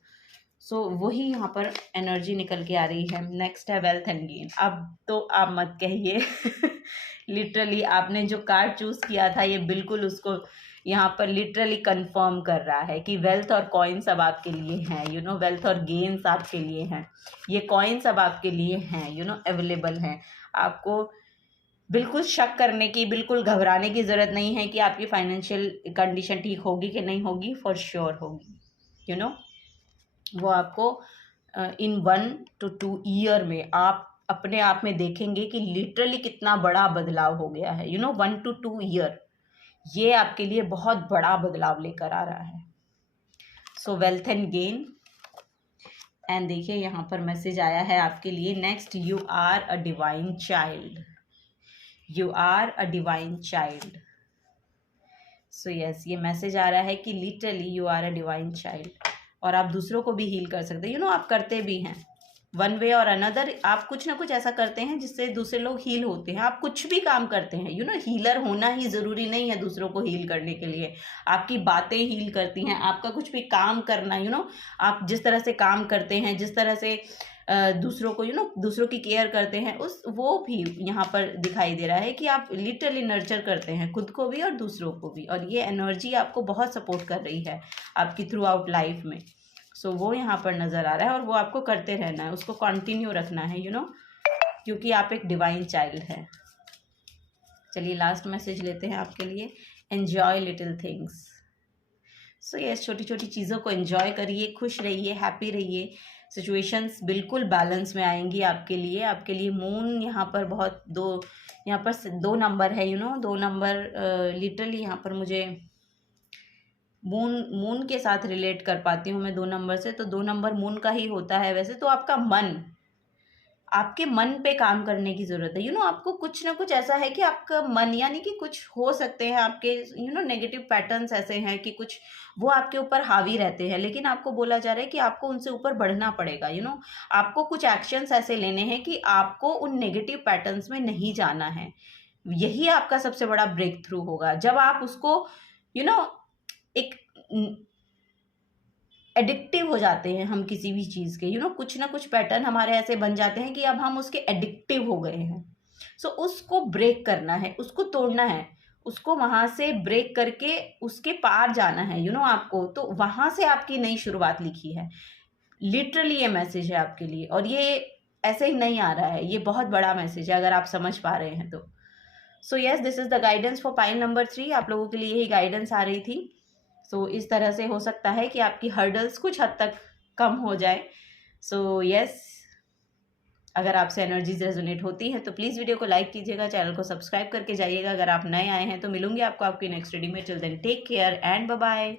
सो वही यहाँ पर एनर्जी निकल के आ रही है। नेक्स्ट है वेल्थ एंड गेन। अब तो आप मत कहिए लिटरली आपने जो कार्ड चूज किया था ये बिल्कुल उसको यहाँ पर लिटरली कंफर्म कर रहा है कि वेल्थ और कॉइन्स अब आपके लिए हैं। वेल्थ और गेन्स आपके लिए हैं। ये कॉइन्स अब आपके लिए हैं, अवेलेबल हैं। आपको बिल्कुल शक करने की, बिल्कुल घबराने की ज़रूरत नहीं है कि आपकी फाइनेंशियल कंडीशन ठीक होगी कि नहीं होगी। फॉर श्योर होगी। वो आपको इन 1 to 2 ईयर में आप अपने आप में देखेंगे कि लिटरली कितना बड़ा बदलाव हो गया है। 1 to 2 ईयर ये आपके लिए बहुत बड़ा बदलाव लेकर आ रहा है। So wealth and gain, and देखिए यहाँ पर मैसेज आया है आपके लिए next, you are a divine child, you are a divine child. So yes, ये मैसेज आ रहा है कि literally you are a divine child, और आप दूसरों को भी हील कर सकते हैं। यू नो आप करते भी हैं वन वे और अनदर, आप कुछ ना कुछ ऐसा करते हैं जिससे दूसरे लोग हील होते हैं। आप कुछ भी काम करते हैं, यू नो हीलर होना ही ज़रूरी नहीं है दूसरों को हील करने के लिए। आपकी बातें हील करती हैं, आपका कुछ भी काम करना, यू नो आप जिस तरह से काम करते हैं, जिस तरह से दूसरों को, यू नो दूसरों की केयर करते हैं, उस वो भी यहाँ पर दिखाई दे रहा है कि आप लिटरली नर्चर करते हैं खुद को भी और दूसरों को भी, और ये एनर्जी आपको बहुत सपोर्ट कर रही है आपकी थ्रू आउट लाइफ में। सो वो यहाँ पर नज़र आ रहा है, और वो आपको करते रहना है, उसको कंटिन्यू रखना है, यू नो क्योंकि आप एक डिवाइन चाइल्ड हैं। चलिए लास्ट मैसेज लेते हैं आपके लिए, enjoy little things. So yes, छोटी छोटी चीज़ों को एंजॉय करिए, खुश रहिए, हैप्पी रहिए। सिचुएशंस बिल्कुल बैलेंस में आएंगी आपके लिए। आपके लिए मून यहाँ पर बहुत यहाँ पर 2 नंबर है, यू नो 2 नंबर लिटरली यहाँ पर मुझे मून के साथ रिलेट कर पाती हूँ मैं 2 नंबर से, तो 2 नंबर मून का ही होता है वैसे तो। आपके मन पे काम करने की ज़रूरत है, यू नो आपको कुछ ना कुछ ऐसा है कि आपका मन, यानी कि कुछ हो सकते हैं आपके यू नो नेगेटिव पैटर्न्स ऐसे हैं कि कुछ वो आपके ऊपर हावी रहते हैं, लेकिन आपको बोला जा रहा है कि आपको उनसे ऊपर बढ़ना पड़ेगा। यू नो आपको कुछ एक्शंस ऐसे लेने हैं कि आपको उन नेगेटिव पैटर्न्स में नहीं जाना है। यही आपका सबसे बड़ा ब्रेक थ्रू होगा जब आप उसको यू नो एक एडिक्टिव हो जाते हैं हम किसी भी चीज़ के, यू नो कुछ ना कुछ पैटर्न हमारे ऐसे बन जाते हैं कि अब हम उसके एडिक्टिव हो गए हैं। सो उसको ब्रेक करना है, उसको तोड़ना है, उसको वहाँ से ब्रेक करके उसके पार जाना है, यू नो आपको। तो वहाँ से आपकी नई शुरुआत लिखी है, लिटरली ये मैसेज है आपके लिए, और ये ऐसे ही नहीं आ रहा है, ये बहुत बड़ा मैसेज है अगर आप समझ पा रहे हैं तो। सो yes, this is the guidance for pile number 3। आप लोगों के लिए यही गाइडेंस आ रही थी। सो इस तरह से हो सकता है कि आपकी हर्डल्स कुछ हद तक कम हो जाए। सो यस, अगर आपसे एनर्जीज रेजोनेट होती है तो प्लीज़ वीडियो को लाइक कीजिएगा, चैनल को सब्सक्राइब करके जाइएगा। अगर आप नए आए हैं तो मिलूंगी आपको आपकी नेक्स्ट रीडिंग में। Till then take care and bye bye.